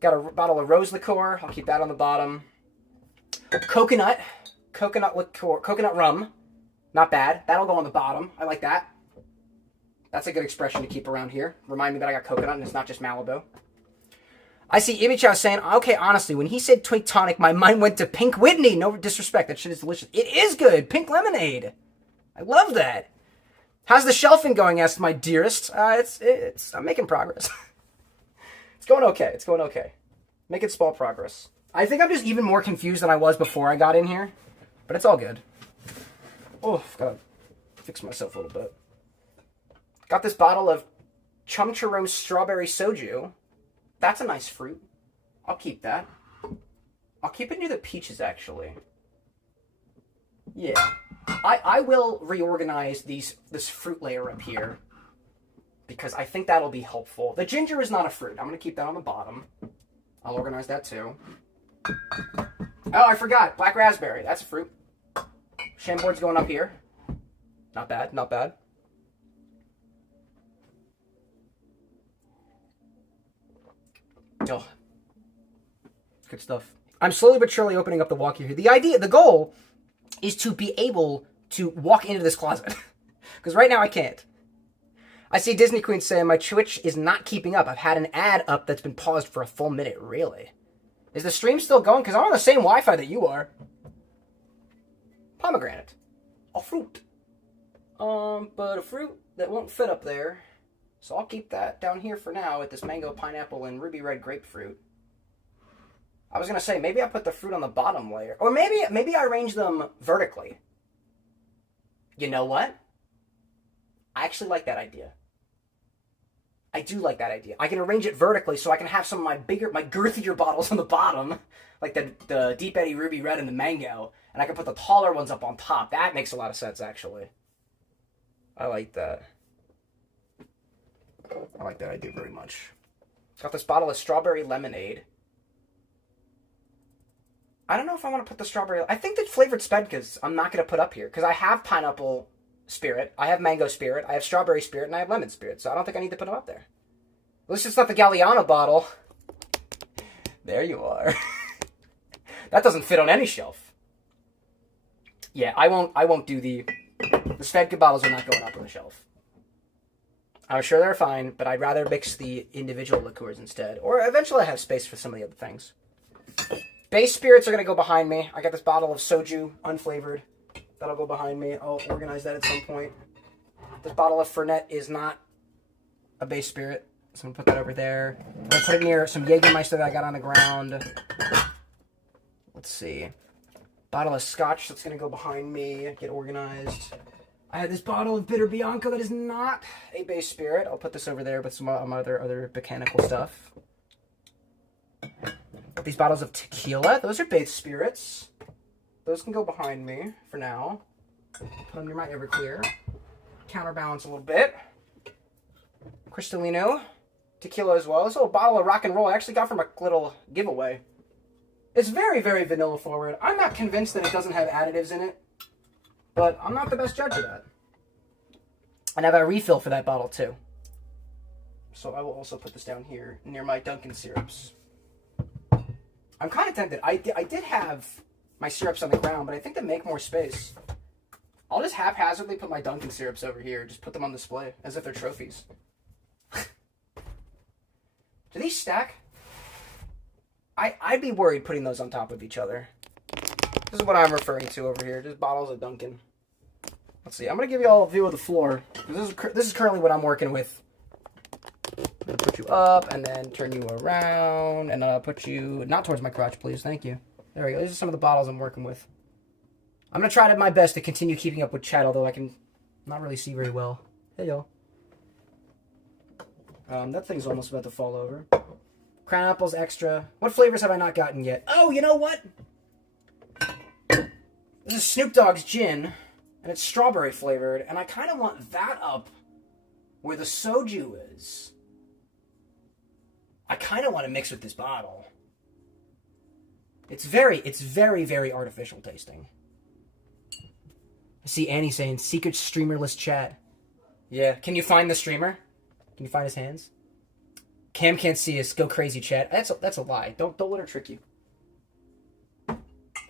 Got a bottle of rose liqueur. I'll keep that on the bottom. Coconut liqueur, coconut rum. Not bad. That'll go on the bottom. I like that. That's a good expression to keep around here. Remind me that I got coconut and it's not just Malibu. I see Ibichow saying, okay, honestly, when he said Twink Tonic, my mind went to Pink Whitney. No disrespect. That shit is delicious. It is good. Pink lemonade. I love that. How's the shelving going, asked my dearest. I'm making progress. It's going okay. It's going okay. Making small progress. I think I'm just even more confused than I was before I got in here. But it's all good. Oh, I've got to fix myself a little bit. Got this bottle of Chum Churros Strawberry Soju. That's a nice fruit. I'll keep that. I'll keep it near the peaches, actually. Yeah. I will reorganize this fruit layer up here, because I think that'll be helpful. The ginger is not a fruit. I'm going to keep that on the bottom. I'll organize that too. Oh, I forgot. Black raspberry. That's a fruit. Chambord's going up here. Not bad. Not bad. Oh. Good stuff. I'm slowly but surely opening up the walk here. The goal is to be able to walk into this closet. Because right now I can't. I see Disney Queen saying, my Twitch is not keeping up. I've had an ad up that's been paused for a full minute. Really? Is the stream still going? Because I'm on the same Wi-Fi that you are. Pomegranate. A fruit. But a fruit that won't fit up there. So I'll keep that down here for now with this mango, pineapple, and ruby red grapefruit. I was going to say, maybe I put the fruit on the bottom layer. Or maybe I arrange them vertically. You know what? I actually like that idea. I do like that idea. I can arrange it vertically so I can have some of my girthier bottles on the bottom, like the Deep Eddy Ruby Red and the Mango, and I can put the taller ones up on top. That makes a lot of sense, actually. I like that. I like that idea very much. Got this bottle of strawberry lemonade. I don't know if I want to put the strawberry... I think the flavored Svedkas I'm not going to put up here, because I have pineapple spirit, I have mango spirit, I have strawberry spirit, and I have lemon spirit, so I don't think I need to put them up there. At least it's not the Galliano bottle. There you are. That doesn't fit on any shelf. Yeah, I won't do the Svedka bottles are not going up on the shelf. I'm sure they're fine, but I'd rather mix the individual liqueurs instead. Or eventually I have space for some of the other things. Base spirits are going to go behind me. I got this bottle of soju, unflavored. That'll go behind me. I'll organize that at some point. This bottle of Fernet is not a base spirit, so I'm going to put that over there. I'm going to put it near some Jägermeister that I got on the ground. Let's see. Bottle of scotch that's going to go behind me, get organized. I had this bottle of Bitter Bianco that is not a base spirit. I'll put this over there with some other mechanical stuff. These bottles of tequila, those are base spirits. Those can go behind me for now. Put them near my Everclear. Counterbalance a little bit. Cristalino. Tequila as well. This little bottle of rock and roll I actually got from a little giveaway. It's very, very vanilla forward. I'm not convinced that it doesn't have additives in it. But I'm not the best judge of that. And I have a refill for that bottle too. So I will also put this down here near my Dunkin' syrups. I'm kind of tempted. I did have my syrups on the ground, but I think they make more space. I'll just haphazardly put my Dunkin' syrups over here. Just put them on display as if they're trophies. Do these stack? I'd be worried putting those on top of each other. This is what I'm referring to over here. Just bottles of Dunkin'. Let's see. I'm going to give you all a view of the floor. This is currently what I'm working with. I'm going to put you up and then turn you around. And I'll put you... Not towards my crotch, please. Thank you. There we go. These are some of the bottles I'm working with. I'm going to try my best to continue keeping up with chat, although I can not really see very well. Hey, y'all. That thing's almost about to fall over. Crown Apples Extra. What flavors have I not gotten yet? Oh, you know what? This is Snoop Dogg's gin, and it's strawberry flavored, and I kind of want that up where the soju is. I kind of want to mix with this bottle. It's very, very artificial tasting. I see Annie saying, secret streamerless chat. Yeah, can you find the streamer? Can you find his hands? Cam can't see us. Go crazy, chat. That's a lie. Don't let her trick you.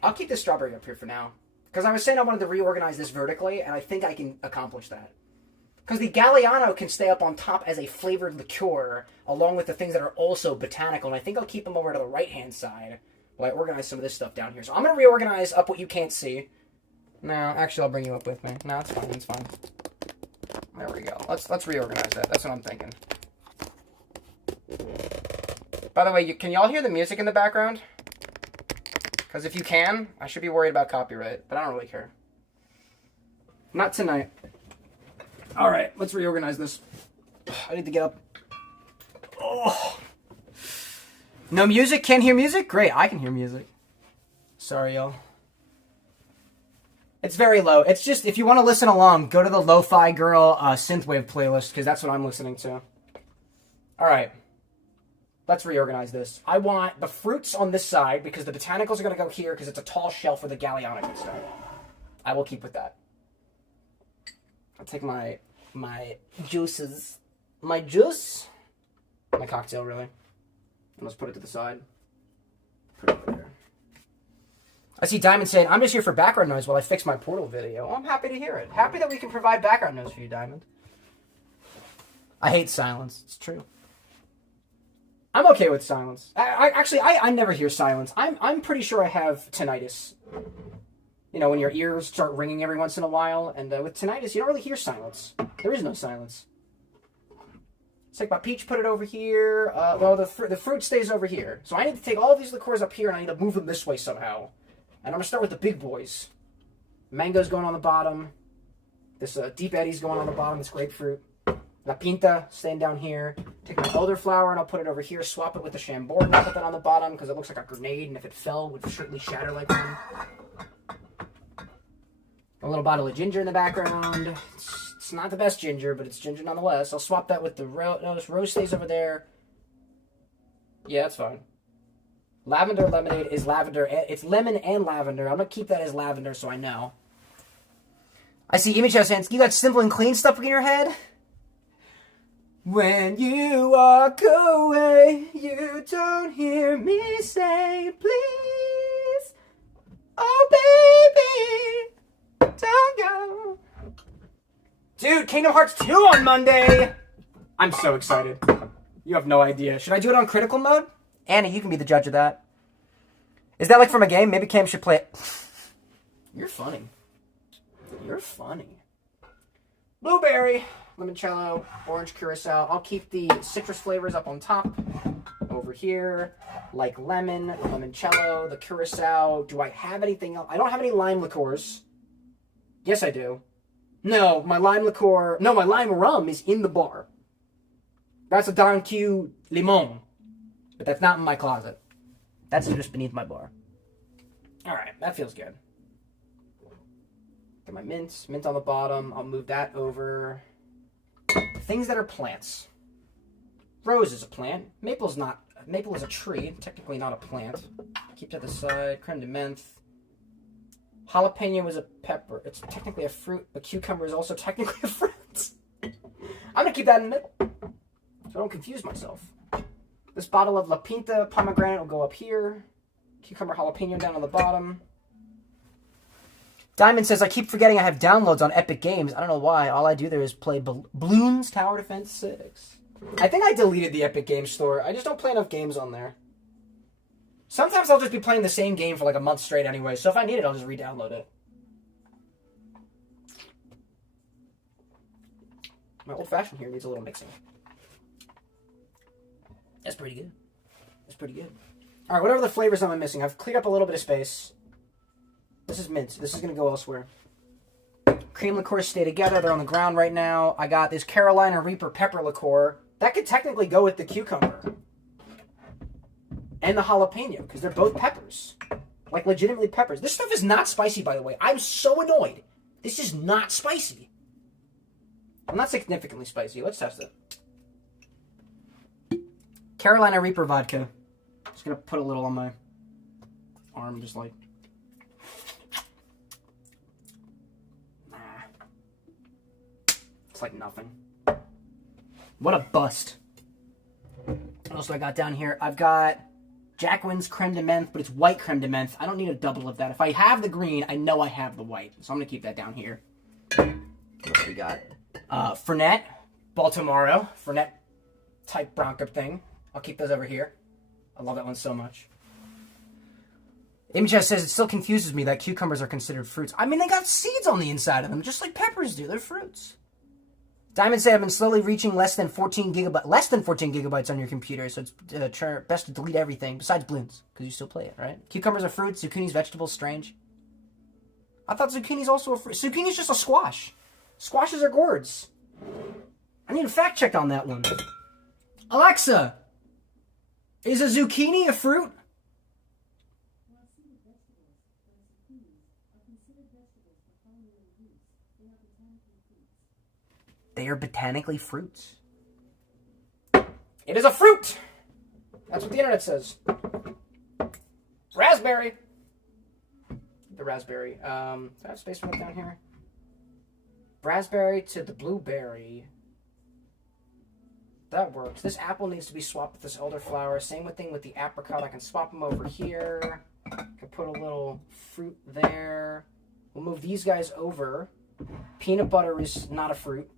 I'll keep this strawberry up here for now. Because I was saying I wanted to reorganize this vertically, and I think I can accomplish that. Because the Galliano can stay up on top as a flavored liqueur, along with the things that are also botanical, and I think I'll keep them over to the right-hand side while I organize some of this stuff down here. So I'm going to reorganize up what you can't see. No, actually, I'll bring you up with me. No, it's fine. It's fine. There we go. Let's reorganize that. That's what I'm thinking. By the way, can y'all hear the music in the background? Because if you can, I should be worried about copyright, but I don't really care. Not tonight. All right, let's reorganize this. I need to get up. Oh. No music? Can't hear music? Great, I can hear music. Sorry, y'all. It's very low. It's just, if you want to listen along, go to the Lo-Fi Girl Synthwave playlist, because that's what I'm listening to. All right. Let's reorganize this. I want the fruits on this side, because the botanicals are going to go here, because it's a tall shelf where the Galliano can start. I will keep with that. I'll take my juices. My juice? My cocktail, really. And let's put it to the side. Put it over there. I see Diamond saying, I'm just here for background noise while I fix my Portal video. Oh, I'm happy to hear it. Happy that we can provide background noise for you, Diamond. I hate silence. It's true. I'm okay with silence. I never hear silence. I'm pretty sure I have tinnitus. You know, when your ears start ringing every once in a while, and with tinnitus, you don't really hear silence. There is no silence. Let's take my peach, put it over here. Well, the fruit stays over here. So I need to take all of these liqueurs up here, and I need to move them this way somehow. And I'm going to start with the big boys. Mango's going on the bottom. This Deep Eddy's going on the bottom. This grapefruit. La Pinta staying down here. Take my elderflower and I'll put it over here. Swap it with the Chambord and I'll put that on the bottom because it looks like a grenade, and if it fell, it would certainly shatter like one. A little bottle of ginger in the background. It's not the best ginger, but it's ginger nonetheless. I'll swap that with the rose. Rose stays over there. Yeah, that's fine. Lavender lemonade is lavender. It's lemon and lavender. I'm going to keep that as lavender so I know. I see Image House saying, you got simple and clean stuff in your head? When you walk away, you don't hear me say, please, oh baby, don't go. Dude, Kingdom Hearts 2 on Monday! I'm so excited. You have no idea. Should I do it on critical mode? Annie, you can be the judge of that. Is that like from a game? Maybe Cam should play it. You're funny. You're funny. Blueberry, limoncello, orange curacao. I'll keep the citrus flavors up on top. Over here, like lemon, limoncello, the curacao. Do I have anything else? I don't have any lime liqueurs. Yes, I do. No, my lime liqueur. No, my lime rum is in the bar. That's a Don Q Limon. But that's not in my closet. That's just beneath my bar. Alright, that feels good. Get my mint. Mint on the bottom. I'll move that over. Things that are plants. Rose is a plant. Maple's not. Maple is a tree. Technically not a plant. Keep to the side. Creme de menthe. Jalapeno is a pepper. It's technically a fruit, but cucumber is also technically a fruit. I'm going to keep that in the middle. so I don't confuse myself. This bottle of La Pinta pomegranate will go up here. Cucumber jalapeno down on the bottom. Diamond says, I keep forgetting I have downloads on Epic Games. I don't know why. All I do there is play Bloons Tower Defense 6. I think I deleted the Epic Games Store. I just don't play enough games on there. Sometimes I'll just be playing the same game for like a month straight anyway, so if I need it, I'll just re-download it. My old-fashioned here needs a little mixing. That's pretty good. That's pretty good. All right, whatever the flavors I'm missing, I've cleared up a little bit of space. This is mint. This is going to go elsewhere. Cream liqueurs stay together. They're on the ground right now. I got this Carolina Reaper pepper liqueur. That could technically go with the cucumber. And the jalapeno, because they're both peppers. Like, legitimately peppers. This stuff is not spicy, by the way. I'm so annoyed. This is not spicy. I'm not significantly spicy. Let's test it. Carolina Reaper vodka. Just going to put a little on my arm, just like... Nah. It's like nothing. What a bust. What else do I got down here? I've got Jacqueline's creme de menthe, but it's white creme de menthe. I don't need a double of that. If I have the green, I know I have the white. So I'm going to keep that down here. What else we got? Fernet, Baltimore, Fernet type Bronco thing. I'll keep those over here. I love that one so much. Imjaz says, it still confuses me that cucumbers are considered fruits. I mean, they got seeds on the inside of them, just like peppers do. They're fruits. Diamond said, I've been slowly reaching less than 14 gigabytes on your computer, so it's best to delete everything, besides balloons, because you still play it, right? Cucumbers are fruits, zucchini's vegetables, strange. I thought zucchini's also a fruit. Zucchini's just a squash. Squashes are gourds. I need a fact check on that one. Alexa, is a zucchini a fruit? They are botanically fruits. It is a fruit! That's what the internet says. Raspberry. The raspberry. Do I have space for that down here? Raspberry to the blueberry. That works. This apple needs to be swapped with this elderflower. Same thing with the apricot. I can swap them over here. I can put a little fruit there. We'll move these guys over. Peanut butter is not a fruit.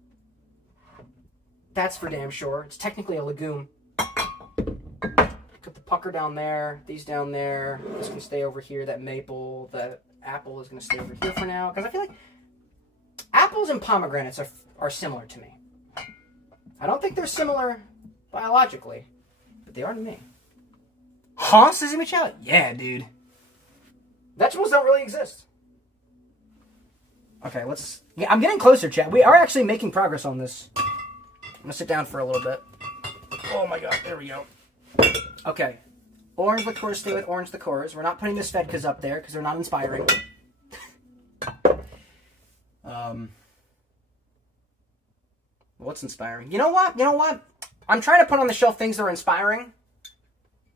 That's for damn sure. It's technically a legume. Put the pucker down there. These down there. This can stay over here. That maple. The apple is going to stay over here for now. Because I feel like apples and pomegranates are similar to me. I don't think they're similar biologically, but they are to me. Huh, Sissy Michelle? Yeah, dude. Vegetables don't really exist. Okay, let's... Yeah, I'm getting closer, chat. We are actually making progress on this. I'm going to sit down for a little bit. Oh my god, there we go. Okay. Orange liqueurs stay with orange liqueurs. We're not putting the Svedkas up there because they're not inspiring. What's inspiring? You know what? You know what? I'm trying to put on the shelf things that are inspiring.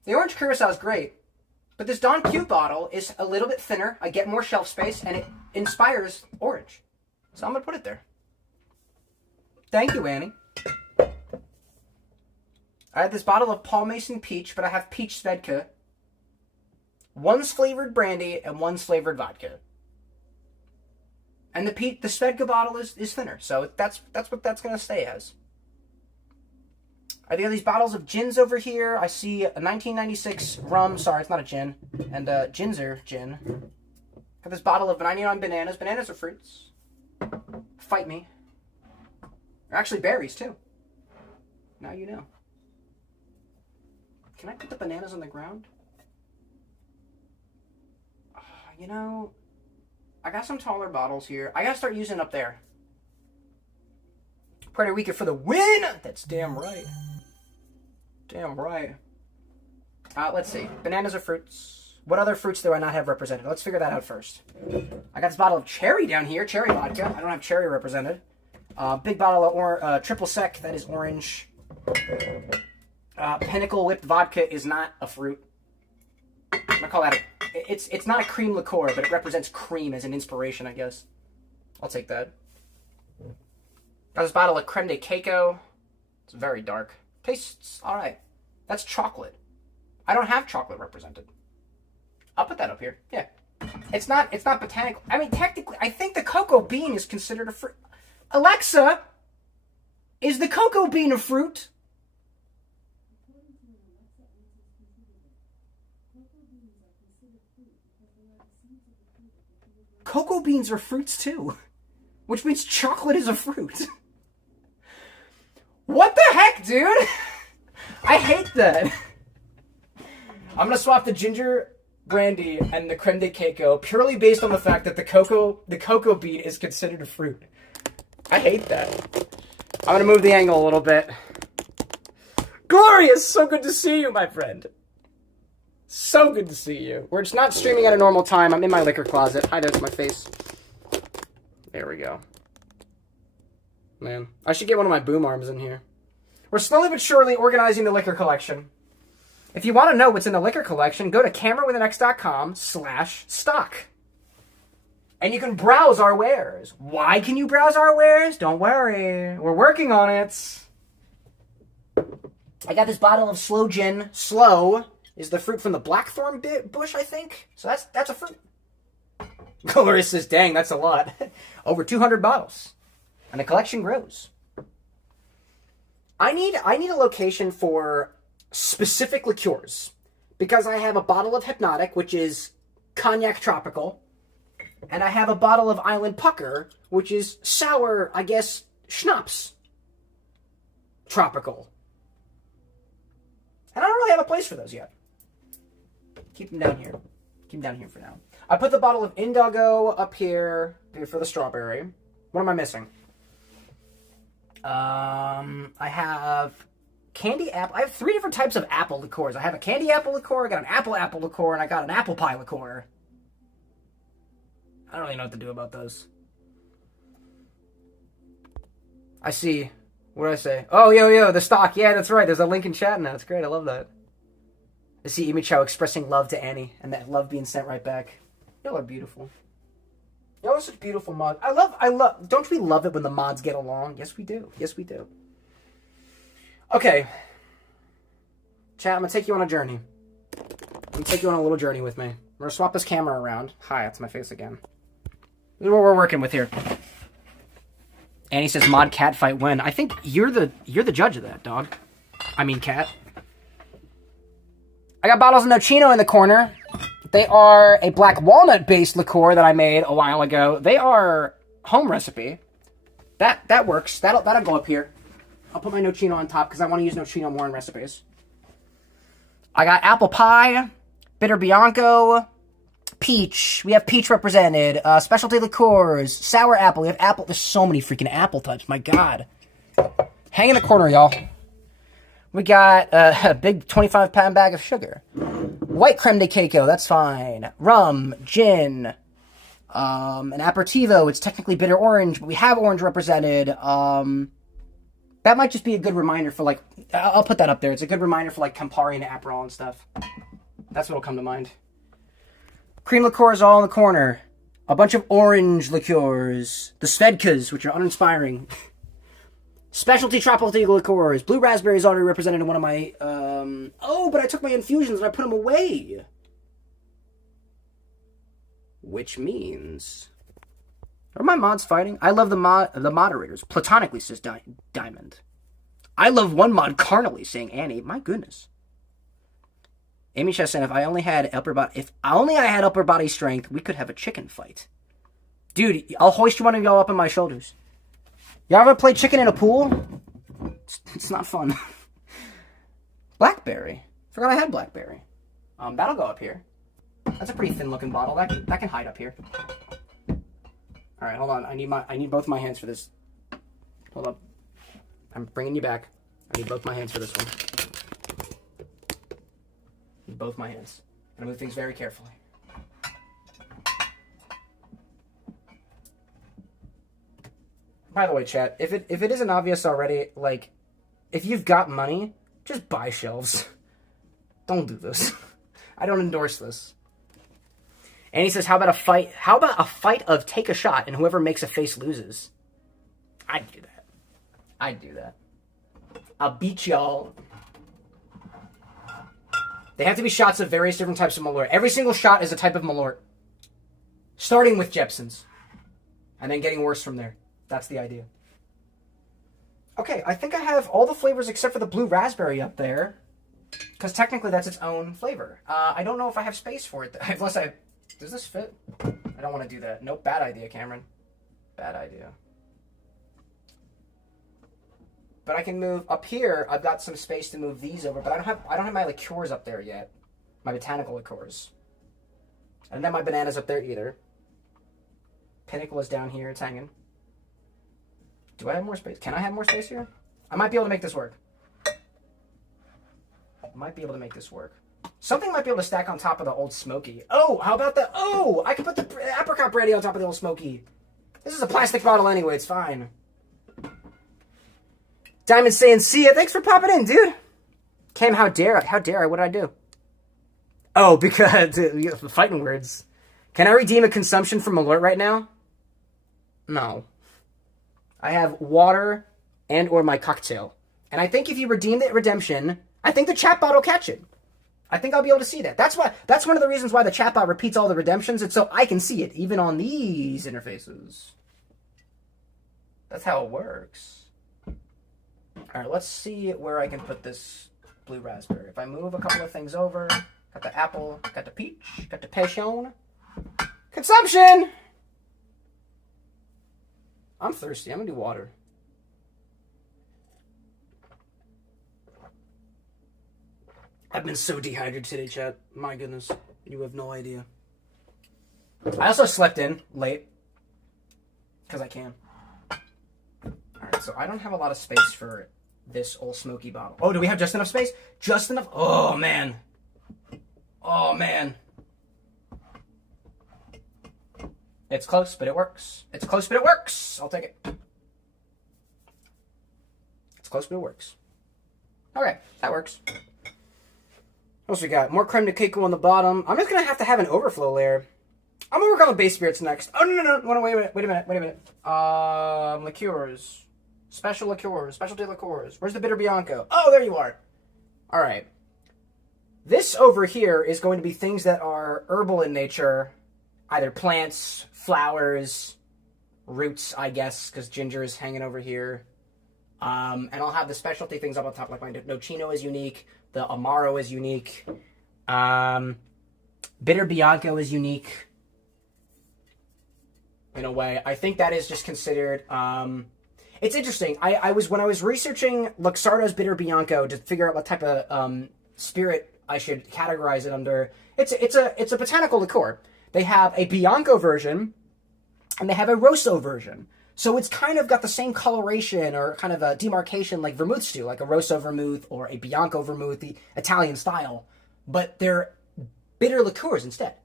The orange curacao is great, but this Don Q bottle is a little bit thinner. I get more shelf space, and it inspires orange. So I'm going to put it there. Thank you, Annie. I have this bottle of Paul Mason Peach, but I have Peach Svedka. One's flavored brandy, and one's flavored vodka. And the Svedka bottle is thinner, so that's what that's going to stay as. I have these bottles of gins over here. I see a 1996 rum. Sorry, it's not a gin. And Ginzer gin. I have this bottle of 99 bananas. Bananas are fruits. Fight me. They're actually berries, too. Now you know. Can I put the bananas on the ground? You know... I got some taller bottles here. I gotta start using up there. Puerto Rico for the win! That's damn right. Damn right. Let's see. Bananas are fruits. What other fruits do I not have represented? Let's figure that out first. I got this bottle of cherry down here. Cherry vodka. I don't have cherry represented. Big bottle of triple sec. That is orange. Pinnacle whipped vodka is not a fruit. I'm gonna call that it's not a cream liqueur, but it represents cream as an inspiration, I guess. I'll take that. Got this bottle of creme de cacao. It's very dark. Tastes all right. That's chocolate. I don't have chocolate represented. I'll put that up here. Yeah. It's not botanical. I mean, technically, I think the cocoa bean is considered a fruit. Alexa, is the cocoa bean a fruit? Cocoa beans are fruits too, which means chocolate is a fruit. What the heck, dude? I hate that. I'm gonna swap the ginger brandy and the creme de cacao purely based on the fact that the cocoa bean is considered a fruit. I hate that. I'm gonna move the angle a little bit. Glorious, so good to see you, my friend. So good to see you. We're just not streaming at a normal time. I'm in my liquor closet. Hi, there's my face. There we go. Man, I should get one of my boom arms in here. We're slowly but surely organizing the liquor collection. If you want to know what's in the liquor collection, go to CameroxnWithAnX.com/stock. And you can browse our wares. Why can you browse our wares? Don't worry. We're working on it. I got this bottle of slow gin. Slow is the fruit from the blackthorn bush, I think. So that's a fruit. Glorious says, dang, that's a lot. Over 200 bottles. And the collection grows. I need a location for specific liqueurs. Because I have a bottle of Hypnotic, which is cognac tropical. And I have a bottle of Island Pucker, which is sour, I guess, schnapps. Tropical. And I don't really have a place for those yet. Keep them down here. Keep them down here for now. I put the bottle of Indigo up here for the strawberry. What am I missing? I have candy apple. I have 3 different types of apple liqueurs. I have a candy apple liqueur, I got an apple liqueur, and I got an apple pie liqueur. I don't really know what to do about those. I see. What did I say? Oh, yo, the stock. Yeah, that's right. There's a link in chat now. It's great. I love that. I see Imicho expressing love to Annie, and that love being sent right back. Y'all are beautiful. Y'all are such beautiful mods. I love, don't we love it when the mods get along? Yes, we do. Yes, we do. Okay. Chat, I'm going to take you on a journey. I'm going to take you on a little journey with me. I'm going to swap this camera around. Hi, that's my face again. This is what we're working with here. Annie says mod cat fight win. I think you're the judge of that, dog. I mean cat. I got bottles of Nocino in the corner. They are a black walnut-based liqueur that I made a while ago. They are home recipe. That works. That'll go up here. I'll put my Nocino on top because I want to use Nocino more in recipes. I got apple pie, bitter bianco, peach. We have peach represented. Specialty liqueurs, sour apple. We have apple. There's so many freaking apple types. My God. Hang in the corner, y'all. We got a big 25-pound bag of sugar. White creme de cacao, that's fine. Rum, gin, an aperitivo. It's technically bitter orange, but we have orange represented. That might just be a good reminder for, like, I'll put that up there. It's a good reminder for, like, Campari and Aperol and stuff. That's what'll come to mind. Cream liqueurs all in the corner. A bunch of orange liqueurs. The Svedkas, which are uninspiring. Specialty tropical liqueurs. Blue raspberry is already represented in one of my, oh, but I took my infusions and I put them away. Which means... Are my mods fighting? I love the moderators. Platonically, says Diamond. I love one mod carnally, saying Annie. My goodness. Amy Chess said, if I only had upper body strength, we could have a chicken fight. Dude, I'll hoist one of y'all up on my shoulders. Y'all ever play chicken in a pool? It's not fun. Blackberry. Forgot I had blackberry. That'll go up here. That's a pretty thin looking bottle. That can hide up here. All right, hold on. I need both my hands for this. Hold up. I'm bringing you back. I need both my hands for this one. Need both my hands. I'm gonna move things very carefully. By the way, chat, if it isn't obvious already, like, if you've got money, just buy shelves. Don't do this. I don't endorse this. And he says, how about a fight? How about a fight of take a shot and whoever makes a face loses? I'd do that. I'd do that. I'll beat y'all. They have to be shots of various different types of Malort. Every single shot is a type of Malort. Starting with Jepson's. And then getting worse from there. That's the idea. Okay, I think I have all the flavors except for the blue raspberry up there. Because technically that's its own flavor. I don't know if I have space for it. Unless I... Does this fit? I don't want to do that. Nope, bad idea, Cameron. Bad idea. But I can move... Up here, I've got some space to move these over. But I don't have my liqueurs up there yet. My botanical liqueurs. I don't have my bananas up there either. Pinnacle is down here. It's hanging. Do I have more space? Can I have more space here? I might be able to make this work. Might be able to make this work. Something might be able to stack on top of the Old Smoky. Oh, how about that? Oh, I can put the apricot brandy on top of the Old Smoky. This is a plastic bottle anyway. It's fine. Diamond saying, see ya. Thanks for popping in, dude. Cam, how dare I? How dare I? What did I do? Oh, because the fighting words. Can I redeem a consumption from Alert right now? No. I have water and or my cocktail. And I think if you redeem that redemption, I think the chatbot will catch it. I think I'll be able to see that. That's one of the reasons why the chatbot repeats all the redemptions. It's so I can see it, even on these interfaces. That's how it works. All right, let's see where I can put this blue raspberry. If I move a couple of things over, got the apple, got the peach, got the passion. Consumption! I'm thirsty. I'm gonna do water. I've been so dehydrated today, chat. My goodness. You have no idea. I also slept in late. Because I can. Alright, so I don't have a lot of space for this Old Smoky bottle. Oh, do we have just enough space? Just enough? Oh, man. Oh, man. It's close, but it works. It's close, but it works. I'll take it. It's close, but it works. Okay, that works. What else we got? More creme de cacao on the bottom. I'm just going to have an overflow layer. I'm going to work on the base spirits next. Oh, no. Wait a minute. Liqueurs. Special liqueurs. Specialty liqueurs. Where's the Bitter Bianco? Oh, there you are. All right. This over here is going to be things that are herbal in nature. Either plants, flowers, roots, I guess, because ginger is hanging over here. And I'll have the specialty things up on top, like my Nocino is unique. The Amaro is unique. Bitter Bianco is unique. In a way. I think that is just considered... it's interesting. When I was researching Luxardo's Bitter Bianco to figure out what type of spirit I should categorize it under, it's a botanical liqueur. They have a Bianco version, and they have a Rosso version. So it's kind of got the same coloration or kind of a demarcation like vermouths do, like a Rosso vermouth or a Bianco vermouth, the Italian style. But they're bitter liqueurs instead.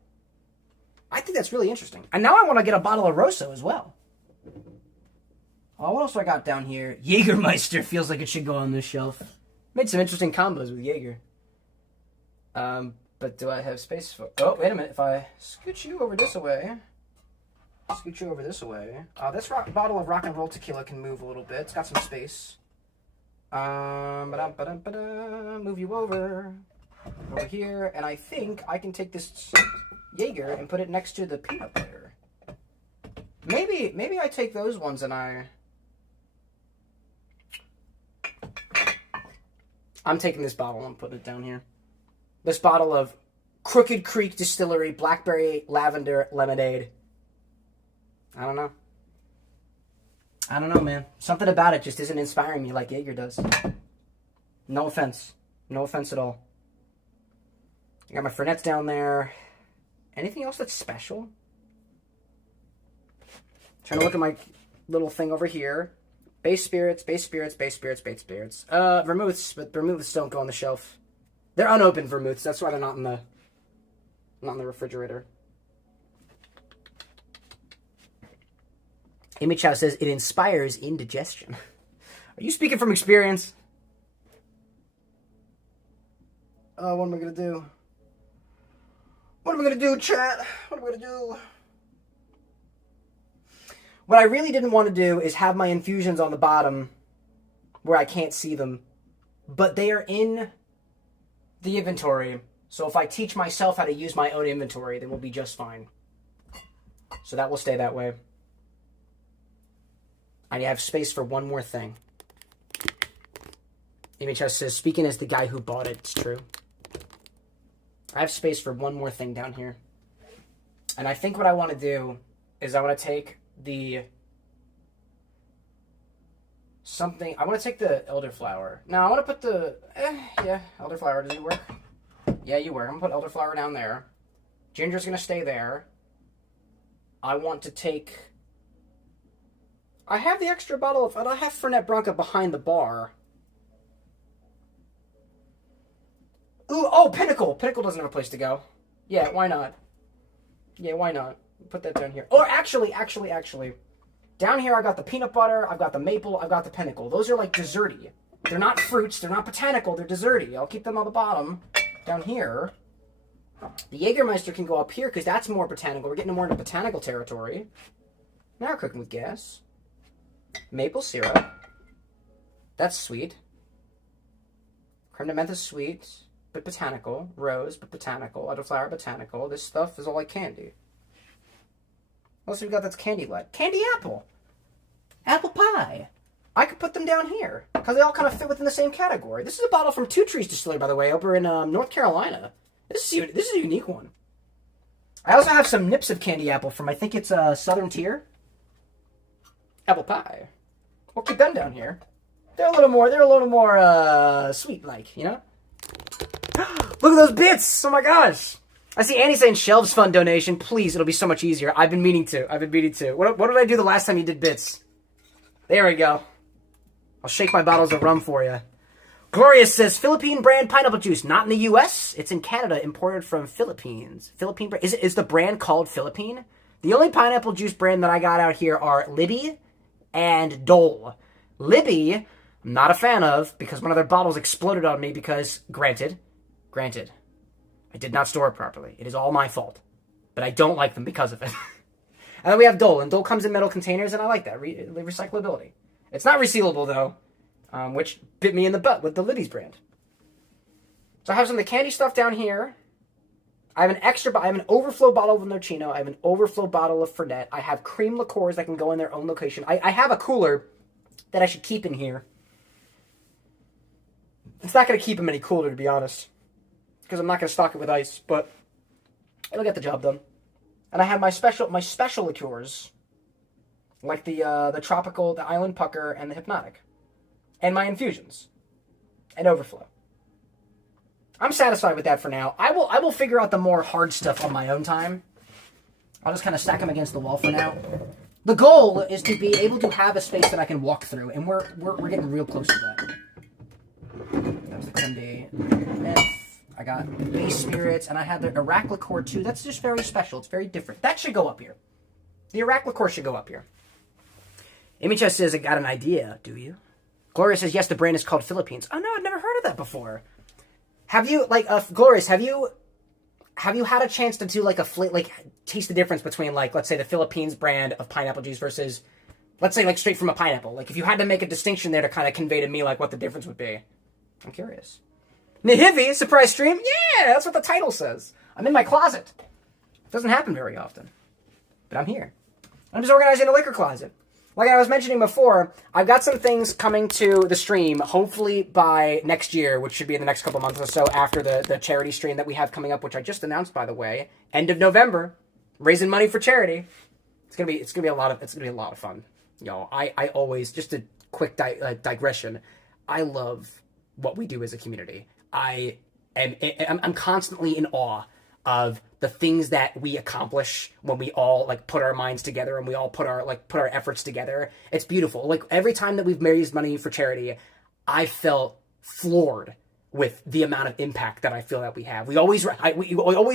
I think that's really interesting. And now I want to get a bottle of Rosso as well. Oh, what else do I got down here? Jägermeister feels like it should go on this shelf. Made some interesting combos with Jaeger. But do I have space for... Oh, wait a minute. If I scoot you over this away... this bottle of rock and roll tequila can move a little bit. It's got some space. Move you over here, and I think I can take this Jaeger and put it next to the peanut butter. Maybe I take those ones and I'm taking this bottle and putting it down here. This bottle of Crooked Creek Distillery Blackberry Lavender Lemonade. I don't know, man. Something about it just isn't inspiring me like Jaeger does. No offense. No offense at all. I got my Fernets down there. Anything else that's special? Trying to look at my little thing over here. Base spirits. Vermouths, but vermouths don't go on the shelf. They're unopened vermouths. That's why they're not in the refrigerator. Amy Chow says, it inspires indigestion. Are you speaking from experience? Oh, what am I going to do? What am I going to do, chat? What am I going to do? What I really didn't want to do is have my infusions on the bottom where I can't see them. But they are in the inventory. So if I teach myself how to use my own inventory, then we'll be just fine. So that will stay that way. I have space for one more thing. MHS says, speaking as the guy who bought it, it's true. I have space for one more thing down here. And I think what I want to do is I want to take the... I want to take the elderflower. Now, I want to put the... yeah, elderflower, does it work? Yeah, you work. I'm going to put elderflower down there. Ginger's going to stay there. I want to take... I have the extra bottle of... I have Fernet Branca behind the bar. Ooh, oh, Pinnacle! Pinnacle doesn't have a place to go. Yeah, why not? Yeah, why not? Put that down here. Or actually. Down here I got the peanut butter, I've got the maple, I've got the Pinnacle. Those are like desserty. They're not fruits, they're not botanical, they're desserty. I'll keep them on the bottom. Down here. The Jägermeister can go up here because that's more botanical. We're getting more into botanical territory. Now we're cooking with gas. Maple syrup. That's sweet. Creme de menthe is sweet, but botanical. Rose, but botanical. Elderflower, botanical. This stuff is all like candy. What else have we got that's candy-like? Candy apple. Apple pie. I could put them down here because they all kind of fit within the same category. This is a bottle from Two Trees Distillery, by the way, over in North Carolina. This is a unique one. I also have some nips of candy apple from, I think it's Southern Tier. Apple pie. We'll keep them down here. They're a little more sweet-like, you know? Look at those bits! Oh my gosh! I see Annie saying shelves fund donation. Please, it'll be so much easier. I've been meaning to. What did I do the last time you did bits? There we go. I'll shake my bottles of rum for you. Gloria says, Philippine brand pineapple juice. Not in the U.S. It's in Canada, imported from Philippines. Philippine brand. Is the brand called Philippine? The only pineapple juice brand that I got out here are Libby and Dole. Libby, I'm not a fan of because one of their bottles exploded on me because, granted, I did not store it properly. It is all my fault. But I don't like them because of it. And then we have Dole, and Dole comes in metal containers, and I like that. Recyclability. It's not resealable, though, which bit me in the butt with the Libby's brand. So I have some of the candy stuff down here. I have an overflow bottle of Nocino. I have an overflow bottle of Fernet. I have cream liqueurs that can go in their own location. I have a cooler that I should keep in here. It's not going to keep them any cooler, to be honest, because I'm not going to stock it with ice, but it'll get the job done. And I have my special liqueurs, like the tropical, the island pucker, and the hypnotic, and my infusions, and overflow. I'm satisfied with that for now. I will figure out the more hard stuff on my own time. I'll just kind of stack them against the wall for now. The goal is to be able to have a space that I can walk through, and we're getting real close to that. That was the creme de menthe. I got base spirits, and I had the Iraq liqueur too. That's just very special. It's very different. That should go up here. The Iraq liqueur should go up here. MHS says, I got an idea. Do you? Gloria says, yes, the brand is called Philippines. Oh, no, I've never heard of that before. Have you, Glorious, have you had a chance to do, taste the difference between, let's say, the Philippines brand of pineapple juice versus, let's say, straight from a pineapple? Like, if you had to make a distinction there to kind of convey to me, what the difference would be. I'm curious. Nahivi, surprise stream? Yeah, that's what the title says. I'm in my closet. It doesn't happen very often. But I'm here. I'm just organizing a liquor closet. Like I was mentioning before, I've got some things coming to the stream, hopefully by next year, which should be in the next couple months or so after the charity stream that we have coming up, which I just announced, by the way. End of November. Raising money for charity. It's gonna be a lot of fun. Y'all, I always, just a quick digression, I love what we do as a community. I'm constantly in awe of the things that we accomplish when we all put our minds together and we all put our efforts together. It's beautiful. Every time that we've raised money for charity, I felt floored with the amount of impact that I feel that we have. We always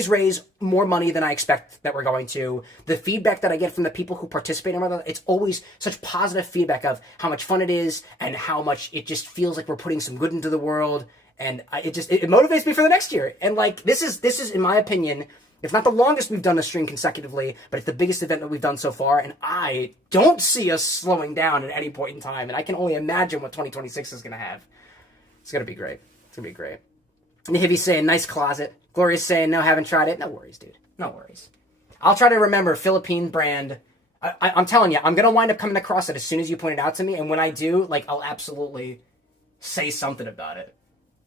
raise more money than I expect that we're going to. The feedback that I get from the people who participate in it, it's always such positive feedback of how much fun it is and how much it just feels like we're putting some good into the world. And it motivates me for the next year. And this is in my opinion, It's not the longest we've done a stream consecutively, but it's the biggest event that we've done so far, and I don't see us slowing down at any point in time, and I can only imagine what 2026 is going to have. It's going to be great. It's going to be great. Nihivi's saying, nice closet. Gloria's saying, no, haven't tried it. No worries, dude. No worries. I'll try to remember Philippine brand. I'm telling you, I'm going to wind up coming across it as soon as you point it out to me, and when I do, like, I'll absolutely say something about it,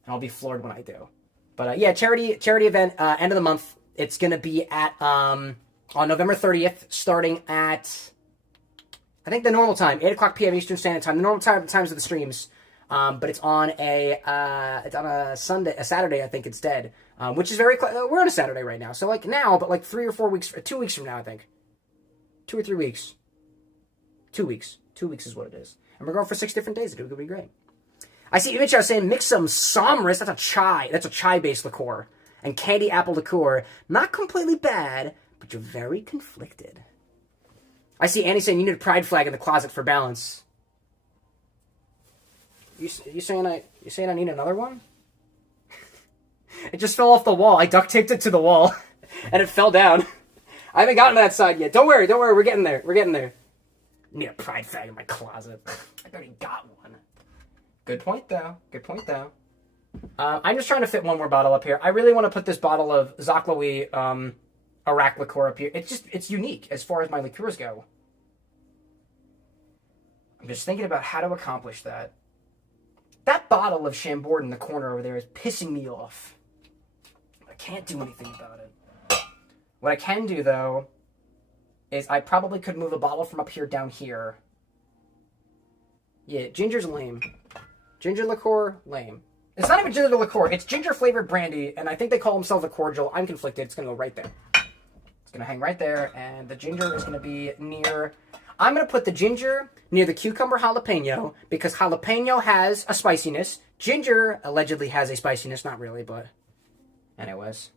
and I'll be floored when I do. But, yeah, charity event, end of the month. It's going to be at, on November 30th, starting at, I think the normal time, 8 o'clock p.m. Eastern Standard Time. The normal times of the streams. But it's on a Saturday, I think it's dead. Which is very, we're on a Saturday right now. So, like, now, but, like, 3 or 4 weeks, 2 weeks from now, I think. 2 or 3 weeks. 2 weeks. 2 weeks is what it is. And we're going for 6 different days. It's going to be great. I see Image House saying, mix some Somris. That's a chai. That's a chai-based liqueur. And candy apple liqueur. Not completely bad, but you're very conflicted. I see Annie saying, you need a pride flag in the closet for balance. You saying I need another one? It just fell off the wall. I duct taped it to the wall, and it fell down. I haven't gotten to that side yet. Don't worry. We're getting there. I need a pride flag in my closet. I already got one. Good point, though. I'm just trying to fit one more bottle up here. I really want to put this bottle of Zaklawi Iraq liqueur up here. It's unique as far as my liqueurs go. I'm just thinking about how to accomplish that. That bottle of Chambord in the corner over there is pissing me off. I can't do anything about it. What I can do, though, is I probably could move a bottle from up here down here. Yeah, ginger's lame. Ginger liqueur, lame. It's not even ginger liqueur. It's ginger-flavored brandy, and I think they call themselves a cordial. I'm conflicted. It's going to go right there. It's going to hang right there, and the ginger is going to be near... I'm going to put the ginger near the cucumber jalapeno, because jalapeno has a spiciness. Ginger allegedly has a spiciness. Not really, but... Anyways.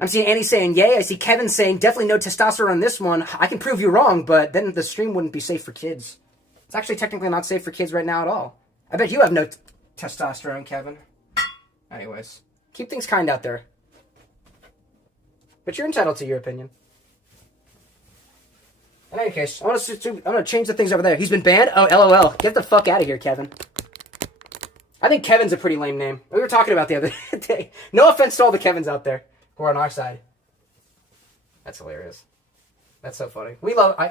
I'm seeing Annie saying, yay. I see Kevin saying, definitely no testosterone on this one. I can prove you wrong, but then the stream wouldn't be safe for kids. It's actually technically not safe for kids right now at all. I bet you have no testosterone, Kevin. Anyways. Keep things kind out there. But you're entitled to your opinion. In any case, I'm gonna change the things over there. He's been banned? Oh, LOL. Get the fuck out of here, Kevin. I think Kevin's a pretty lame name. We were talking about the other day. No offense to all the Kevins out there who are on our side. That's hilarious. That's so funny.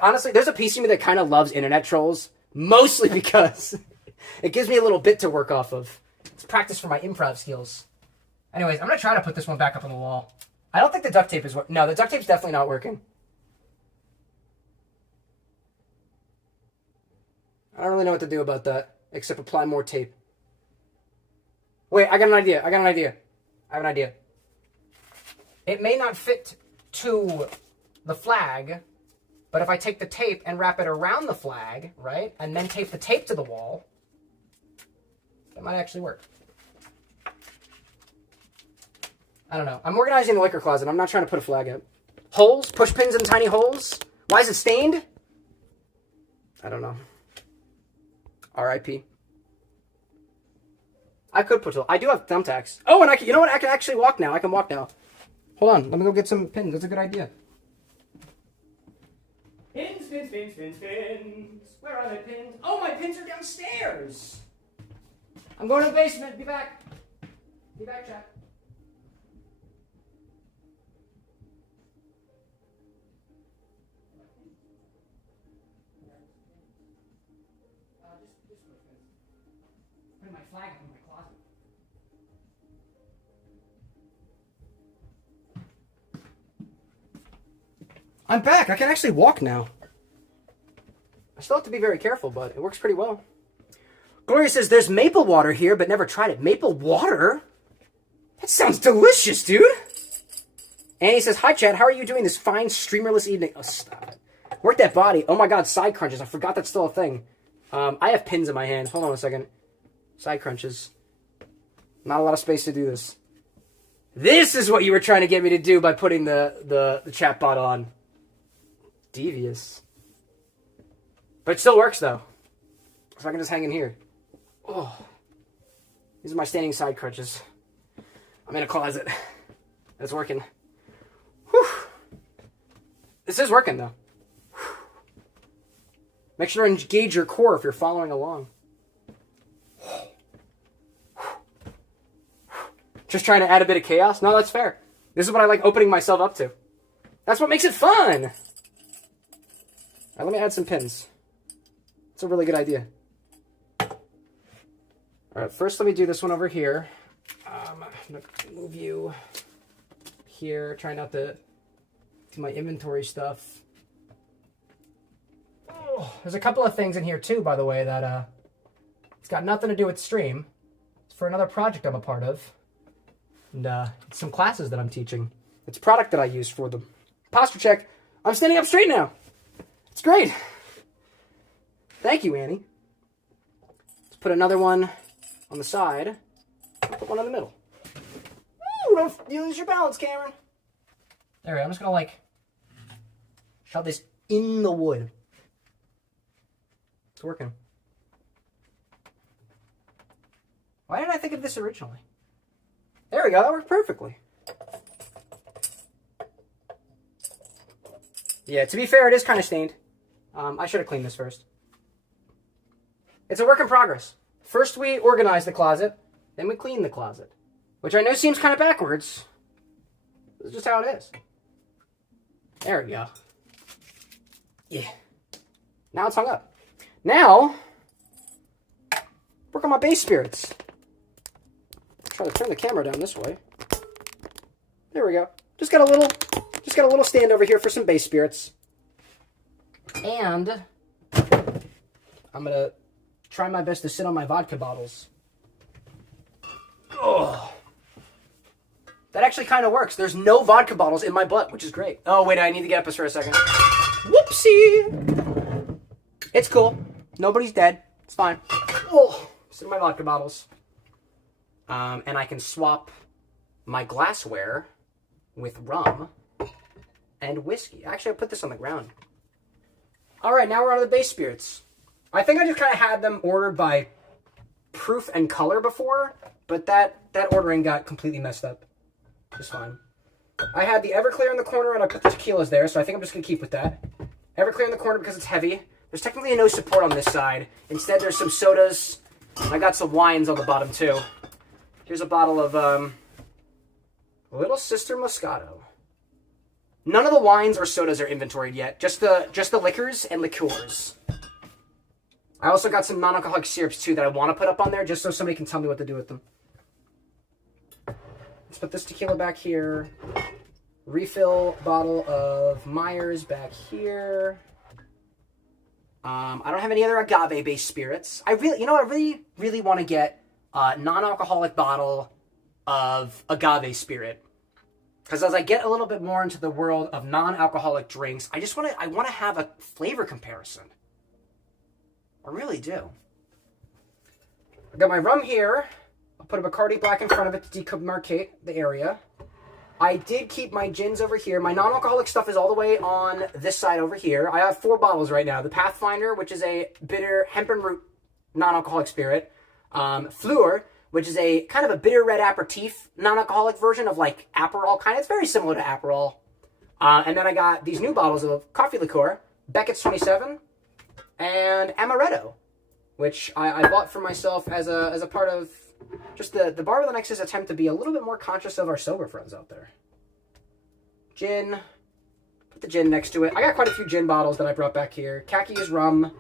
Honestly, there's a piece of me that kind of loves internet trolls. Mostly because it gives me a little bit to work off of. It's practice for my improv skills. Anyways, I'm gonna try to put this one back up on the wall. I don't think the duct tape is working. No, the duct tape's definitely not working. I don't really know what to do about that, except apply more tape. Wait, I got an idea. I have an idea. It may not fit to the flag, but if I take the tape and wrap it around the flag, right, and then tape the tape to the wall, that might actually work. I don't know. I'm organizing the liquor closet. I'm not trying to put a flag up. Holes? Push pins in tiny holes? Why is it stained? I don't know. R.I.P. I could put... I do have thumbtacks. Oh, and you know what? I can actually walk now. I can walk now. Hold on. Let me go get some pins. That's a good idea. Pins. Where are my pins? Oh, my pins are downstairs. I'm going to the basement. Be back. Be back, chat. Putting my flag up in my closet. I'm back. I can actually walk now. I still have to be very careful, but it works pretty well. Gloria says, there's maple water here, but never tried it. Maple water? That sounds delicious, dude. Annie says, hi, Chad. How are you doing this fine streamerless evening? Oh, stop it. Work that body. Oh, my God. Side crunches. I forgot that's still a thing. I have pins in my hand. Hold on a second. Side crunches. Not a lot of space to do this. This is what you were trying to get me to do by putting the chat bot on. Devious. But it still works, though. So I can just hang in here. Oh. These are my standing side crunches. I'm in a closet. It's working. Whew. This is working, though. Whew. Make sure to engage your core if you're following along. Just trying to add a bit of chaos? No, that's fair. This is what I like opening myself up to. That's what makes it fun! Alright, let me add some pins. It's a really good idea. Alright, first let me do this one over here. I'm going to move you here. Try not to do my inventory stuff. Oh, there's a couple of things in here too, by the way, that it's got nothing to do with stream. It's for another project I'm a part of. And it's some classes that I'm teaching. It's product that I use for them. Posture check. I'm standing up straight now. It's great. Thank you, Annie. Let's put another one on the side. I'll put one in the middle. Ooh, don't you lose your balance, Cameron. There we go. I'm just going to, like, shove this in the wood. It's working. Why didn't I think of this originally? There we go, that worked perfectly. Yeah, to be fair, it is kind of stained. I should have cleaned this first. It's a work in progress. First we organize the closet, then we clean the closet. Which I know seems kind of backwards. This is just how it is. There we go. Yeah. Now it's hung up. Now, work on my base spirits. Try to turn the camera down this way. There we go. Just got a little stand over here for some base spirits. And I'm gonna try my best to sit on my vodka bottles. Oh. That actually kind of works. There's no vodka bottles in my butt, which is great. Oh, wait, I need to get up this for a second. Whoopsie! It's cool. Nobody's dead. It's fine. Oh, sit on my vodka bottles. And I can swap my glassware with rum and whiskey. Actually, I'll put this on the ground. All right, now we're on to the base spirits. I think I just kind of had them ordered by proof and color before, but that ordering got completely messed up. Just fine. I had the Everclear in the corner, and I put the tequilas there, so I think I'm just going to keep with that. Everclear in the corner because it's heavy. There's technically no support on this side. Instead, there's some sodas. I got some wines on the bottom, too. Here's a bottle of Little Sister Moscato. None of the wines or sodas are inventoried yet. Just the liquors and liqueurs. I also got some non-alcoholic syrups too that I want to put up on there just so somebody can tell me what to do with them. Let's put this tequila back here. Refill bottle of Myers back here. I don't have any other agave-based spirits. I really want to get a non-alcoholic bottle of agave spirit. Because as I get a little bit more into the world of non-alcoholic drinks, I want to have a flavor comparison. I really do. I got my rum here. I'll put a Bacardi Black in front of it to demarcate the area. I did keep my gins over here. My non-alcoholic stuff is all the way on this side over here. I have 4 bottles right now. The Pathfinder, which is a bitter hemp and root non-alcoholic spirit. Fleur, which is a kind of a bitter red aperitif non-alcoholic version of like Aperol kind. It's very similar to Aperol. And then I got these new bottles of coffee liqueur, Beckett's 27, and Amaretto, which I bought for myself as a part of just the Bar with an X's attempt to be a little bit more conscious of our sober friends out there. Gin. Put the gin next to it. I got quite a few gin bottles that I brought back here. Khaki is rum.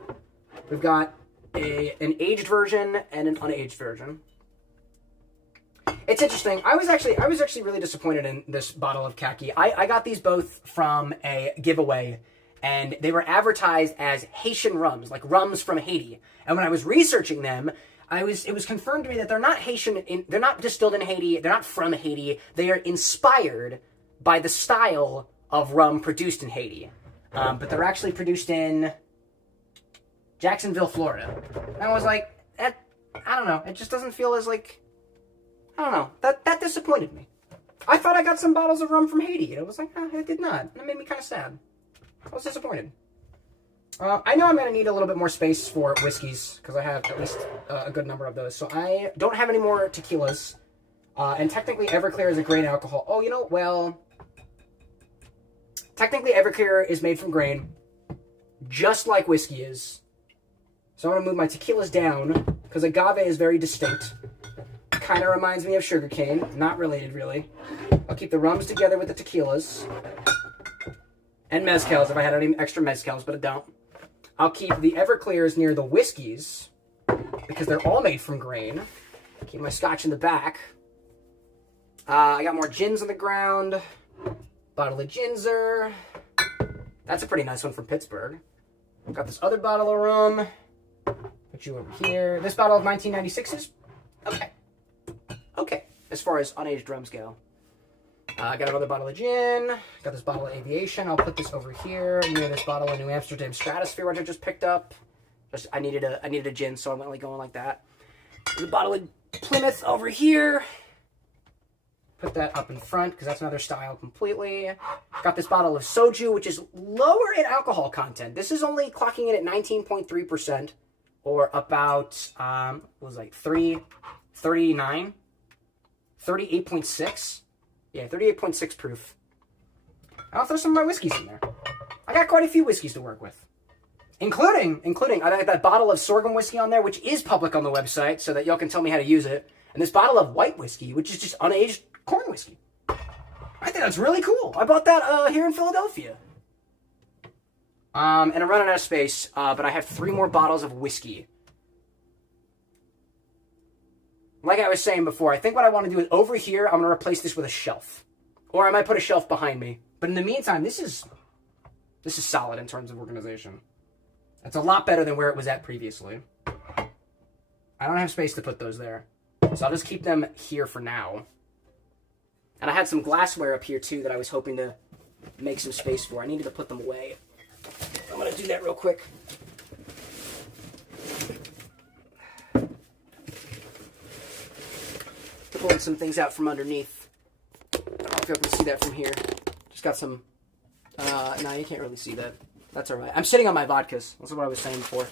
We've got an aged version and an unaged version. It's interesting. I was actually really disappointed in this bottle of Khaki. I got these both from a giveaway, and they were advertised as Haitian rums, like rums from Haiti. And when I was researching them, it was confirmed to me that they're not Haitian. They're not distilled in Haiti. They're not from Haiti. They are inspired by the style of rum produced in Haiti, but they're actually produced in Jacksonville, Florida. And I was like, I don't know. It just doesn't feel as like, I don't know. That disappointed me. I thought I got some bottles of rum from Haiti, and it was like, it did not. That made me kind of sad. I was disappointed. I know I'm going to need a little bit more space for whiskeys, because I have at least a good number of those. So I don't have any more tequilas. And technically Everclear is a grain alcohol. Oh, well, technically Everclear is made from grain, just like whiskey is. So I'm going to move my tequilas down, because agave is very distinct. Kind of reminds me of sugarcane. Not related, really. I'll keep the rums together with the tequilas. And mezcals, if I had any extra mezcals, but I don't. I'll keep the Everclears near the whiskeys, because they're all made from grain. Keep my scotch in the back. I got more gins on the ground. Bottle of Ginzer. That's a pretty nice one from Pittsburgh. I've got this other bottle of rum. Put you over here. This bottle of 1996s. Okay. Okay. As far as unaged rums go. I got another bottle of gin. Got this bottle of Aviation. I'll put this over here near this bottle of New Amsterdam Stratosphere, which I just picked up. I needed a gin, so I'm only going like that. There's a bottle of Plymouth over here. Put that up in front because that's another style completely. Got this bottle of soju, which is lower in alcohol content. This is only clocking in at 19.3%, or about what was it, like 339, 38.6. Yeah, 38.6 proof. I'll throw some of my whiskeys in there. I got quite a few whiskeys to work with. Including, I got that bottle of sorghum whiskey on there, which is public on the website, so that y'all can tell me how to use it. And this bottle of white whiskey, which is just unaged corn whiskey. I think that's really cool. I bought that here in Philadelphia. And I'm running out of space, but I have 3 more bottles of whiskey. Like I was saying before, I think what I want to do is over here, I'm going to replace this with a shelf. Or I might put a shelf behind me. But in the meantime, this is solid in terms of organization. That's a lot better than where it was at previously. I don't have space to put those there. So I'll just keep them here for now. And I had some glassware up here too that I was hoping to make some space for. I needed to put them away. I'm going to do that real quick. Pulling some things out from underneath. I don't know if you can see that from here. Just got some... no, you can't really see that. That's alright. I'm sitting on my vodkas. That's what I was saying before.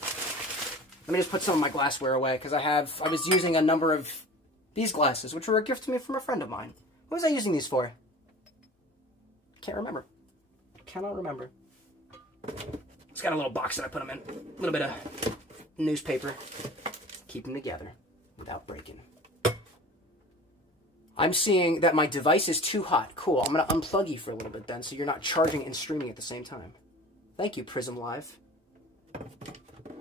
Let me just put some of my glassware away, because I was using a number of these glasses, which were a gift to me from a friend of mine. What was I using these for? Can't remember. Cannot remember. It's got a little box that I put them in. A little bit of newspaper. Keep them together without breaking. I'm seeing that my device is too hot. Cool. I'm going to unplug you for a little bit then, so you're not charging and streaming at the same time. Thank you, Prism Live.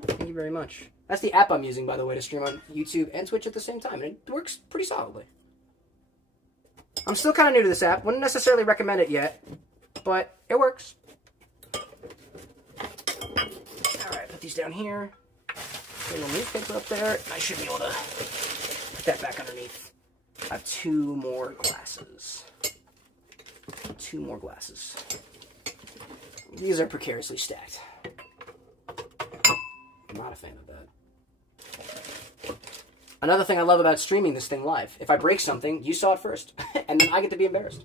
Thank you very much. That's the app I'm using, by the way, to stream on YouTube and Twitch at the same time, and it works pretty solidly. I'm still kind of new to this app. Wouldn't necessarily recommend it yet, but it works. Alright, put these down here. Put a little newspaper up there. I should be able to put that back underneath. I have 2 more glasses. 2 more glasses. These are precariously stacked. I'm not a fan of that. Another thing I love about streaming this thing live, if I break something, you saw it first, and then I get to be embarrassed.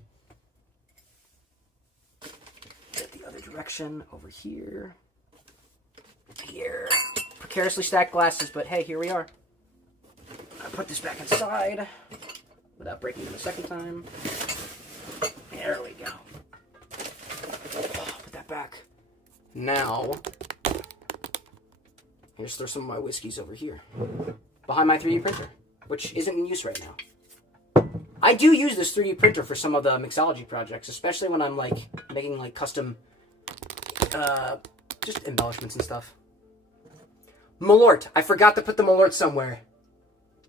Get the other direction, over here. Here. Precariously stacked glasses, but hey, here we are. I put this back inside without breaking them a second time. There we go. Put that back. Now, here's throw some of my whiskeys over here. Behind my 3D printer, which isn't in use right now. I do use this 3D printer for some of the mixology projects, especially when I'm like making like custom just embellishments and stuff. Malort. I forgot to put the Malort somewhere.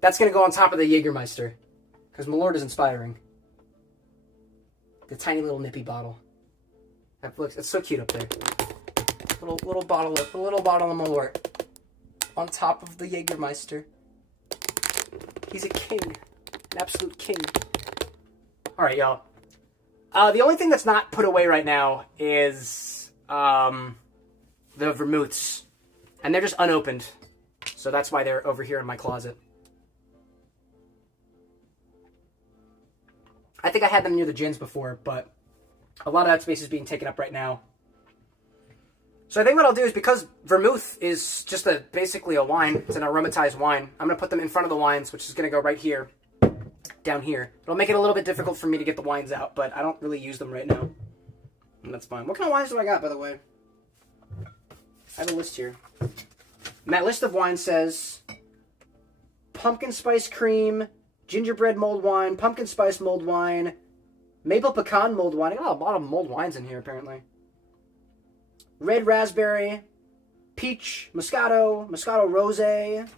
That's going to go on top of the Jägermeister. Because Malort is inspiring. The tiny little nippy bottle. That looks, it's so cute up there. Little bottle of Malort. On top of the Jägermeister. He's a king. An absolute king. Alright, y'all. The only thing that's not put away right now is the vermouths. And they're just unopened. So that's why they're over here in my closet. I think I had them near the gins before, but a lot of that space is being taken up right now. So I think what I'll do is, because vermouth is just basically a wine, it's an aromatized wine, I'm going to put them in front of the wines, which is going to go right here, down here. It'll make it a little bit difficult for me to get the wines out, but I don't really use them right now. And that's fine. What kind of wines do I got, by the way? I have a list here. And that list of wines says pumpkin spice cream, gingerbread mulled wine, pumpkin spice mulled wine, maple pecan mulled wine. I got a lot of mulled wines in here, apparently. Red raspberry, peach, Moscato, Moscato rosé,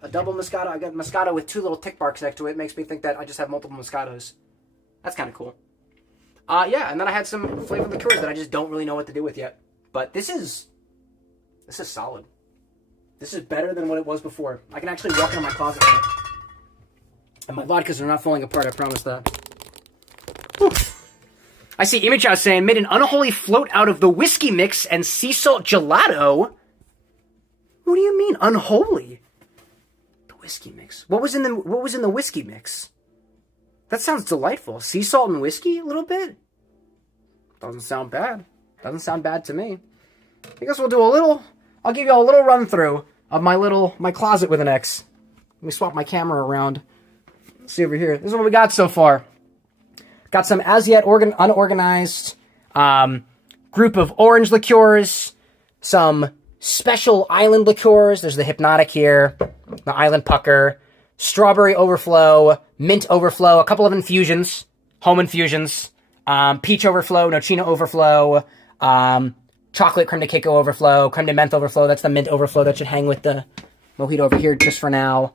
a double Moscato. I got Moscato with 2 little tick marks next to it. Makes me think that I just have multiple Moscatos. That's kind of cool. Yeah, and then I had some flavored liqueurs that I just don't really know what to do with yet. But this is solid. This is better than what it was before. I can actually walk into my closet now. And my vodkas are not falling apart, I promise that. Whew. I see Imichow saying, made an unholy float out of the whiskey mix and sea salt gelato? What do you mean, unholy? The whiskey mix. What was in the whiskey mix? That sounds delightful. Sea salt and whiskey, a little bit? Doesn't sound bad. Doesn't sound bad to me. I guess we'll do a little... I'll give you a little run through of my closet with an X. Let me swap my camera around. Let's see over here. This is what we got so far. Got some as yet unorganized group of orange liqueurs, some special island liqueurs. There's the Hypnotic here, the Island Pucker, Strawberry Overflow, Mint Overflow, a couple of infusions, home infusions, Peach Overflow, Nocino Overflow, Chocolate Creme de Coco Overflow, Creme de Menthe Overflow. That's the Mint Overflow that should hang with the mojito over here just for now.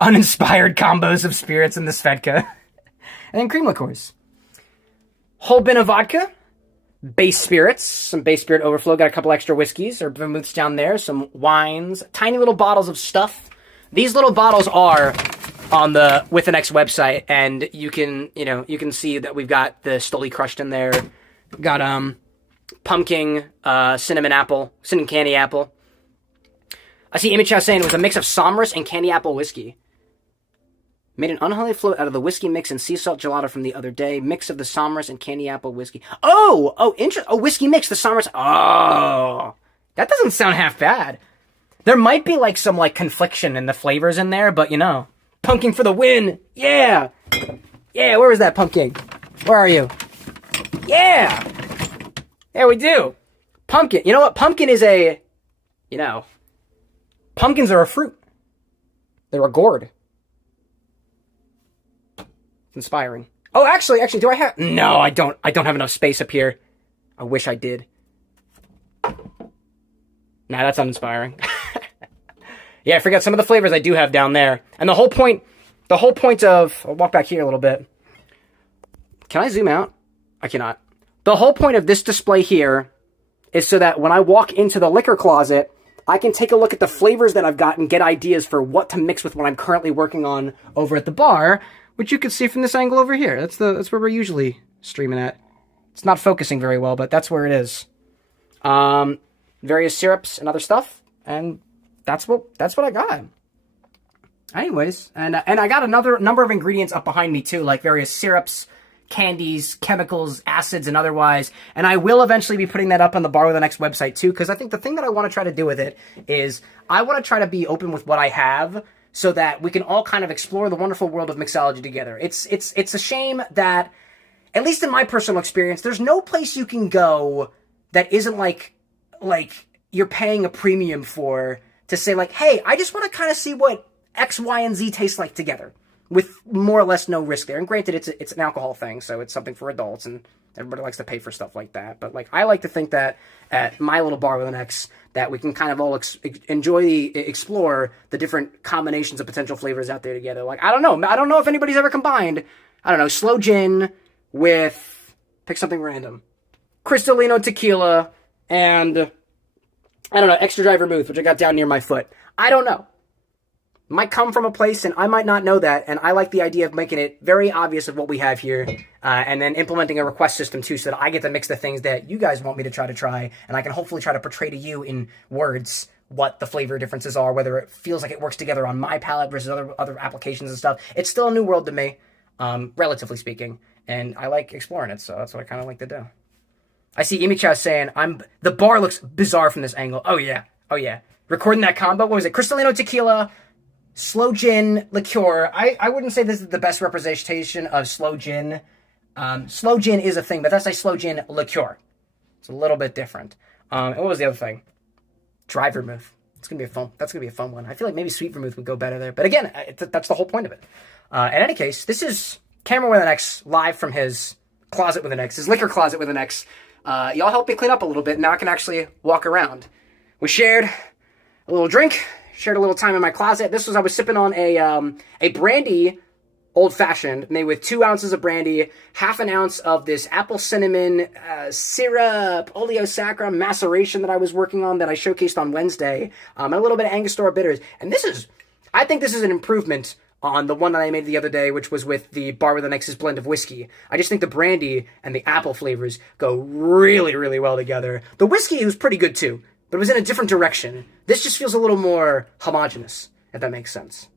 Uninspired combos of spirits in the Svedka. And then cream liqueurs. Whole bin of vodka. Base spirits. Some base spirit overflow. Got a couple extra whiskeys or vermouths down there. Some wines. Tiny little bottles of stuff. These little bottles are on the With an X website. And you can see that we've got the Stoli crushed in there. Got pumpkin, cinnamon candy apple. I see Imichow saying it was a mix of Somers and candy apple whiskey. Made an unholy float out of the whiskey mix and sea salt gelato from the other day. Mix of the Somers and candy apple whiskey. Whiskey mix, the Somers. Oh, that doesn't sound half bad. There might be like some like confliction in the flavors in there, but pumpkin for the win. Yeah. Yeah, where is that pumpkin? Where are you? Yeah. There we do. Pumpkin. You know what? Pumpkin is pumpkins are a fruit. They're a gourd. Inspiring. Oh, actually, do I have... No, I don't have enough space up here. I wish I did. Nah, that's uninspiring. Yeah, I forgot some of the flavors I do have down there. And the whole point of... I'll walk back here a little bit. Can I zoom out? I cannot. The whole point of this display here is so that when I walk into the liquor closet, I can take a look at the flavors that I've got and get ideas for what to mix with what I'm currently working on over at the bar, which you can see from this angle over here. That's where we're usually streaming at. It's not focusing very well, but that's where it is. Various syrups and other stuff, and that's what I got. Anyways, and I got another number of ingredients up behind me too, like various syrups, candies, chemicals, acids, and otherwise. And I will eventually be putting that up on the Bar with an X website too, because I think the thing that I want to try to do with it is I want to try to be open with what I have, so that we can all kind of explore the wonderful world of mixology together. It's a shame that, at least in my personal experience, there's no place you can go that isn't like you're paying a premium for, to say like, hey, I just want to kind of see what X, Y, and Z taste like together, with more or less no risk there. And granted, it's an alcohol thing, so it's something for adults, and everybody likes to pay for stuff like that. But like, I like to think that at my little Bar with an X, that we can kind of all explore the different combinations of potential flavors out there together. Like, I don't know if anybody's ever combined, slow gin with, pick something random, Cristalino tequila, and, extra dry vermouth, which I got down near my foot. I don't know. Might come from a place, and I might not know that, and I like the idea of making it very obvious of what we have here, and then implementing a request system, too, so that I get to mix the things that you guys want me to try, and I can hopefully try to portray to you in words what the flavor differences are, whether it feels like it works together on my palate versus other applications and stuff. It's still a new world to me, relatively speaking, and I like exploring it, so that's what I kind of like to do. I see Imichow saying, the bar looks bizarre from this angle. Oh, yeah. Recording that combo, what was it? Cristalino tequila, slow gin liqueur. I wouldn't say this is the best representation of slow gin Slow gin is a thing, but that's a slow gin liqueur. It's a little bit different. And what was the other thing? Dry vermouth. That's gonna be a fun one. I feel like maybe sweet vermouth would go better there. But again, that's the whole point of it. In any case, this is Cameron with an X live from his closet with an X, his liquor closet with an X. Y'all helped me clean up a little bit. Now I can actually walk around. We shared a little drink, shared a little time in my closet. I was sipping on a brandy old-fashioned made with 2 ounces of brandy, half an ounce of this apple cinnamon syrup, oleosaccharum maceration that I was working on that I showcased on Wednesday, and a little bit of Angostura bitters. And I think this is an improvement on the one that I made the other day, which was with the Bar with an X's blend of whiskey. I just think the brandy and the apple flavors go really, really well together. The whiskey was pretty good too, but it was in a different direction. This just feels a little more homogenous, if that makes sense.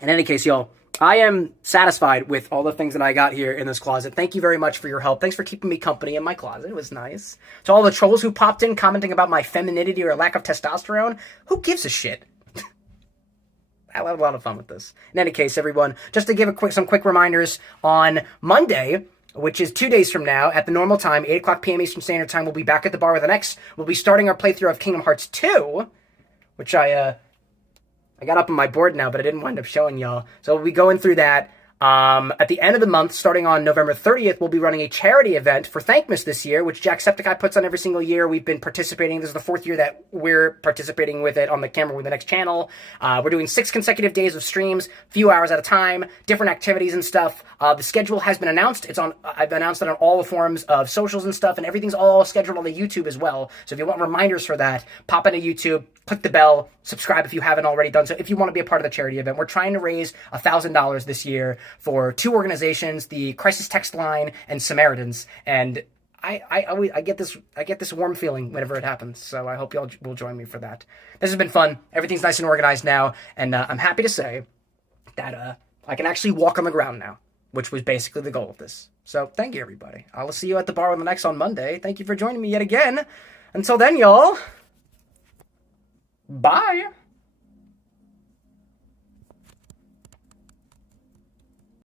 In any case, y'all, I am satisfied with all the things that I got here in this closet. Thank you very much for your help. Thanks for keeping me company in my closet. It was nice. To all the trolls who popped in commenting about my femininity or lack of testosterone, who gives a shit? I had a lot of fun with this. In any case, everyone, just to give some quick reminders, on Monday, which is 2 days from now, at the normal time, 8 o'clock p.m. Eastern Standard Time, we'll be back at the Bar with an X. We'll be starting our playthrough of Kingdom Hearts 2, which I got up on my board now, but I didn't wind up showing y'all. So we'll be going through that. At the end of the month, starting on November 30th, we'll be running a charity event for Thankmas this year, which Jacksepticeye puts on every single year. We've been participating. This is the 4th year that we're participating with it on the Camera with the Next channel. We're doing 6 consecutive days of streams, few hours at a time, different activities and stuff. The schedule has been announced. I've announced it on all the forums of socials and stuff, and everything's all scheduled on the YouTube as well. So if you want reminders for that, pop into YouTube, click the bell, subscribe if you haven't already done so. If you want to be a part of the charity event, we're trying to raise $1,000 this year for 2 organizations, the Crisis Text Line and Samaritans. And I get this warm feeling whenever it happens. So I hope y'all will join me for that. This has been fun. Everything's nice and organized now, and I'm happy to say that I can actually walk on the ground now, which was basically the goal of this. So thank you, everybody. I will see you at the Bar with the Next on Monday. Thank you for joining me yet again. Until then, y'all. Bye.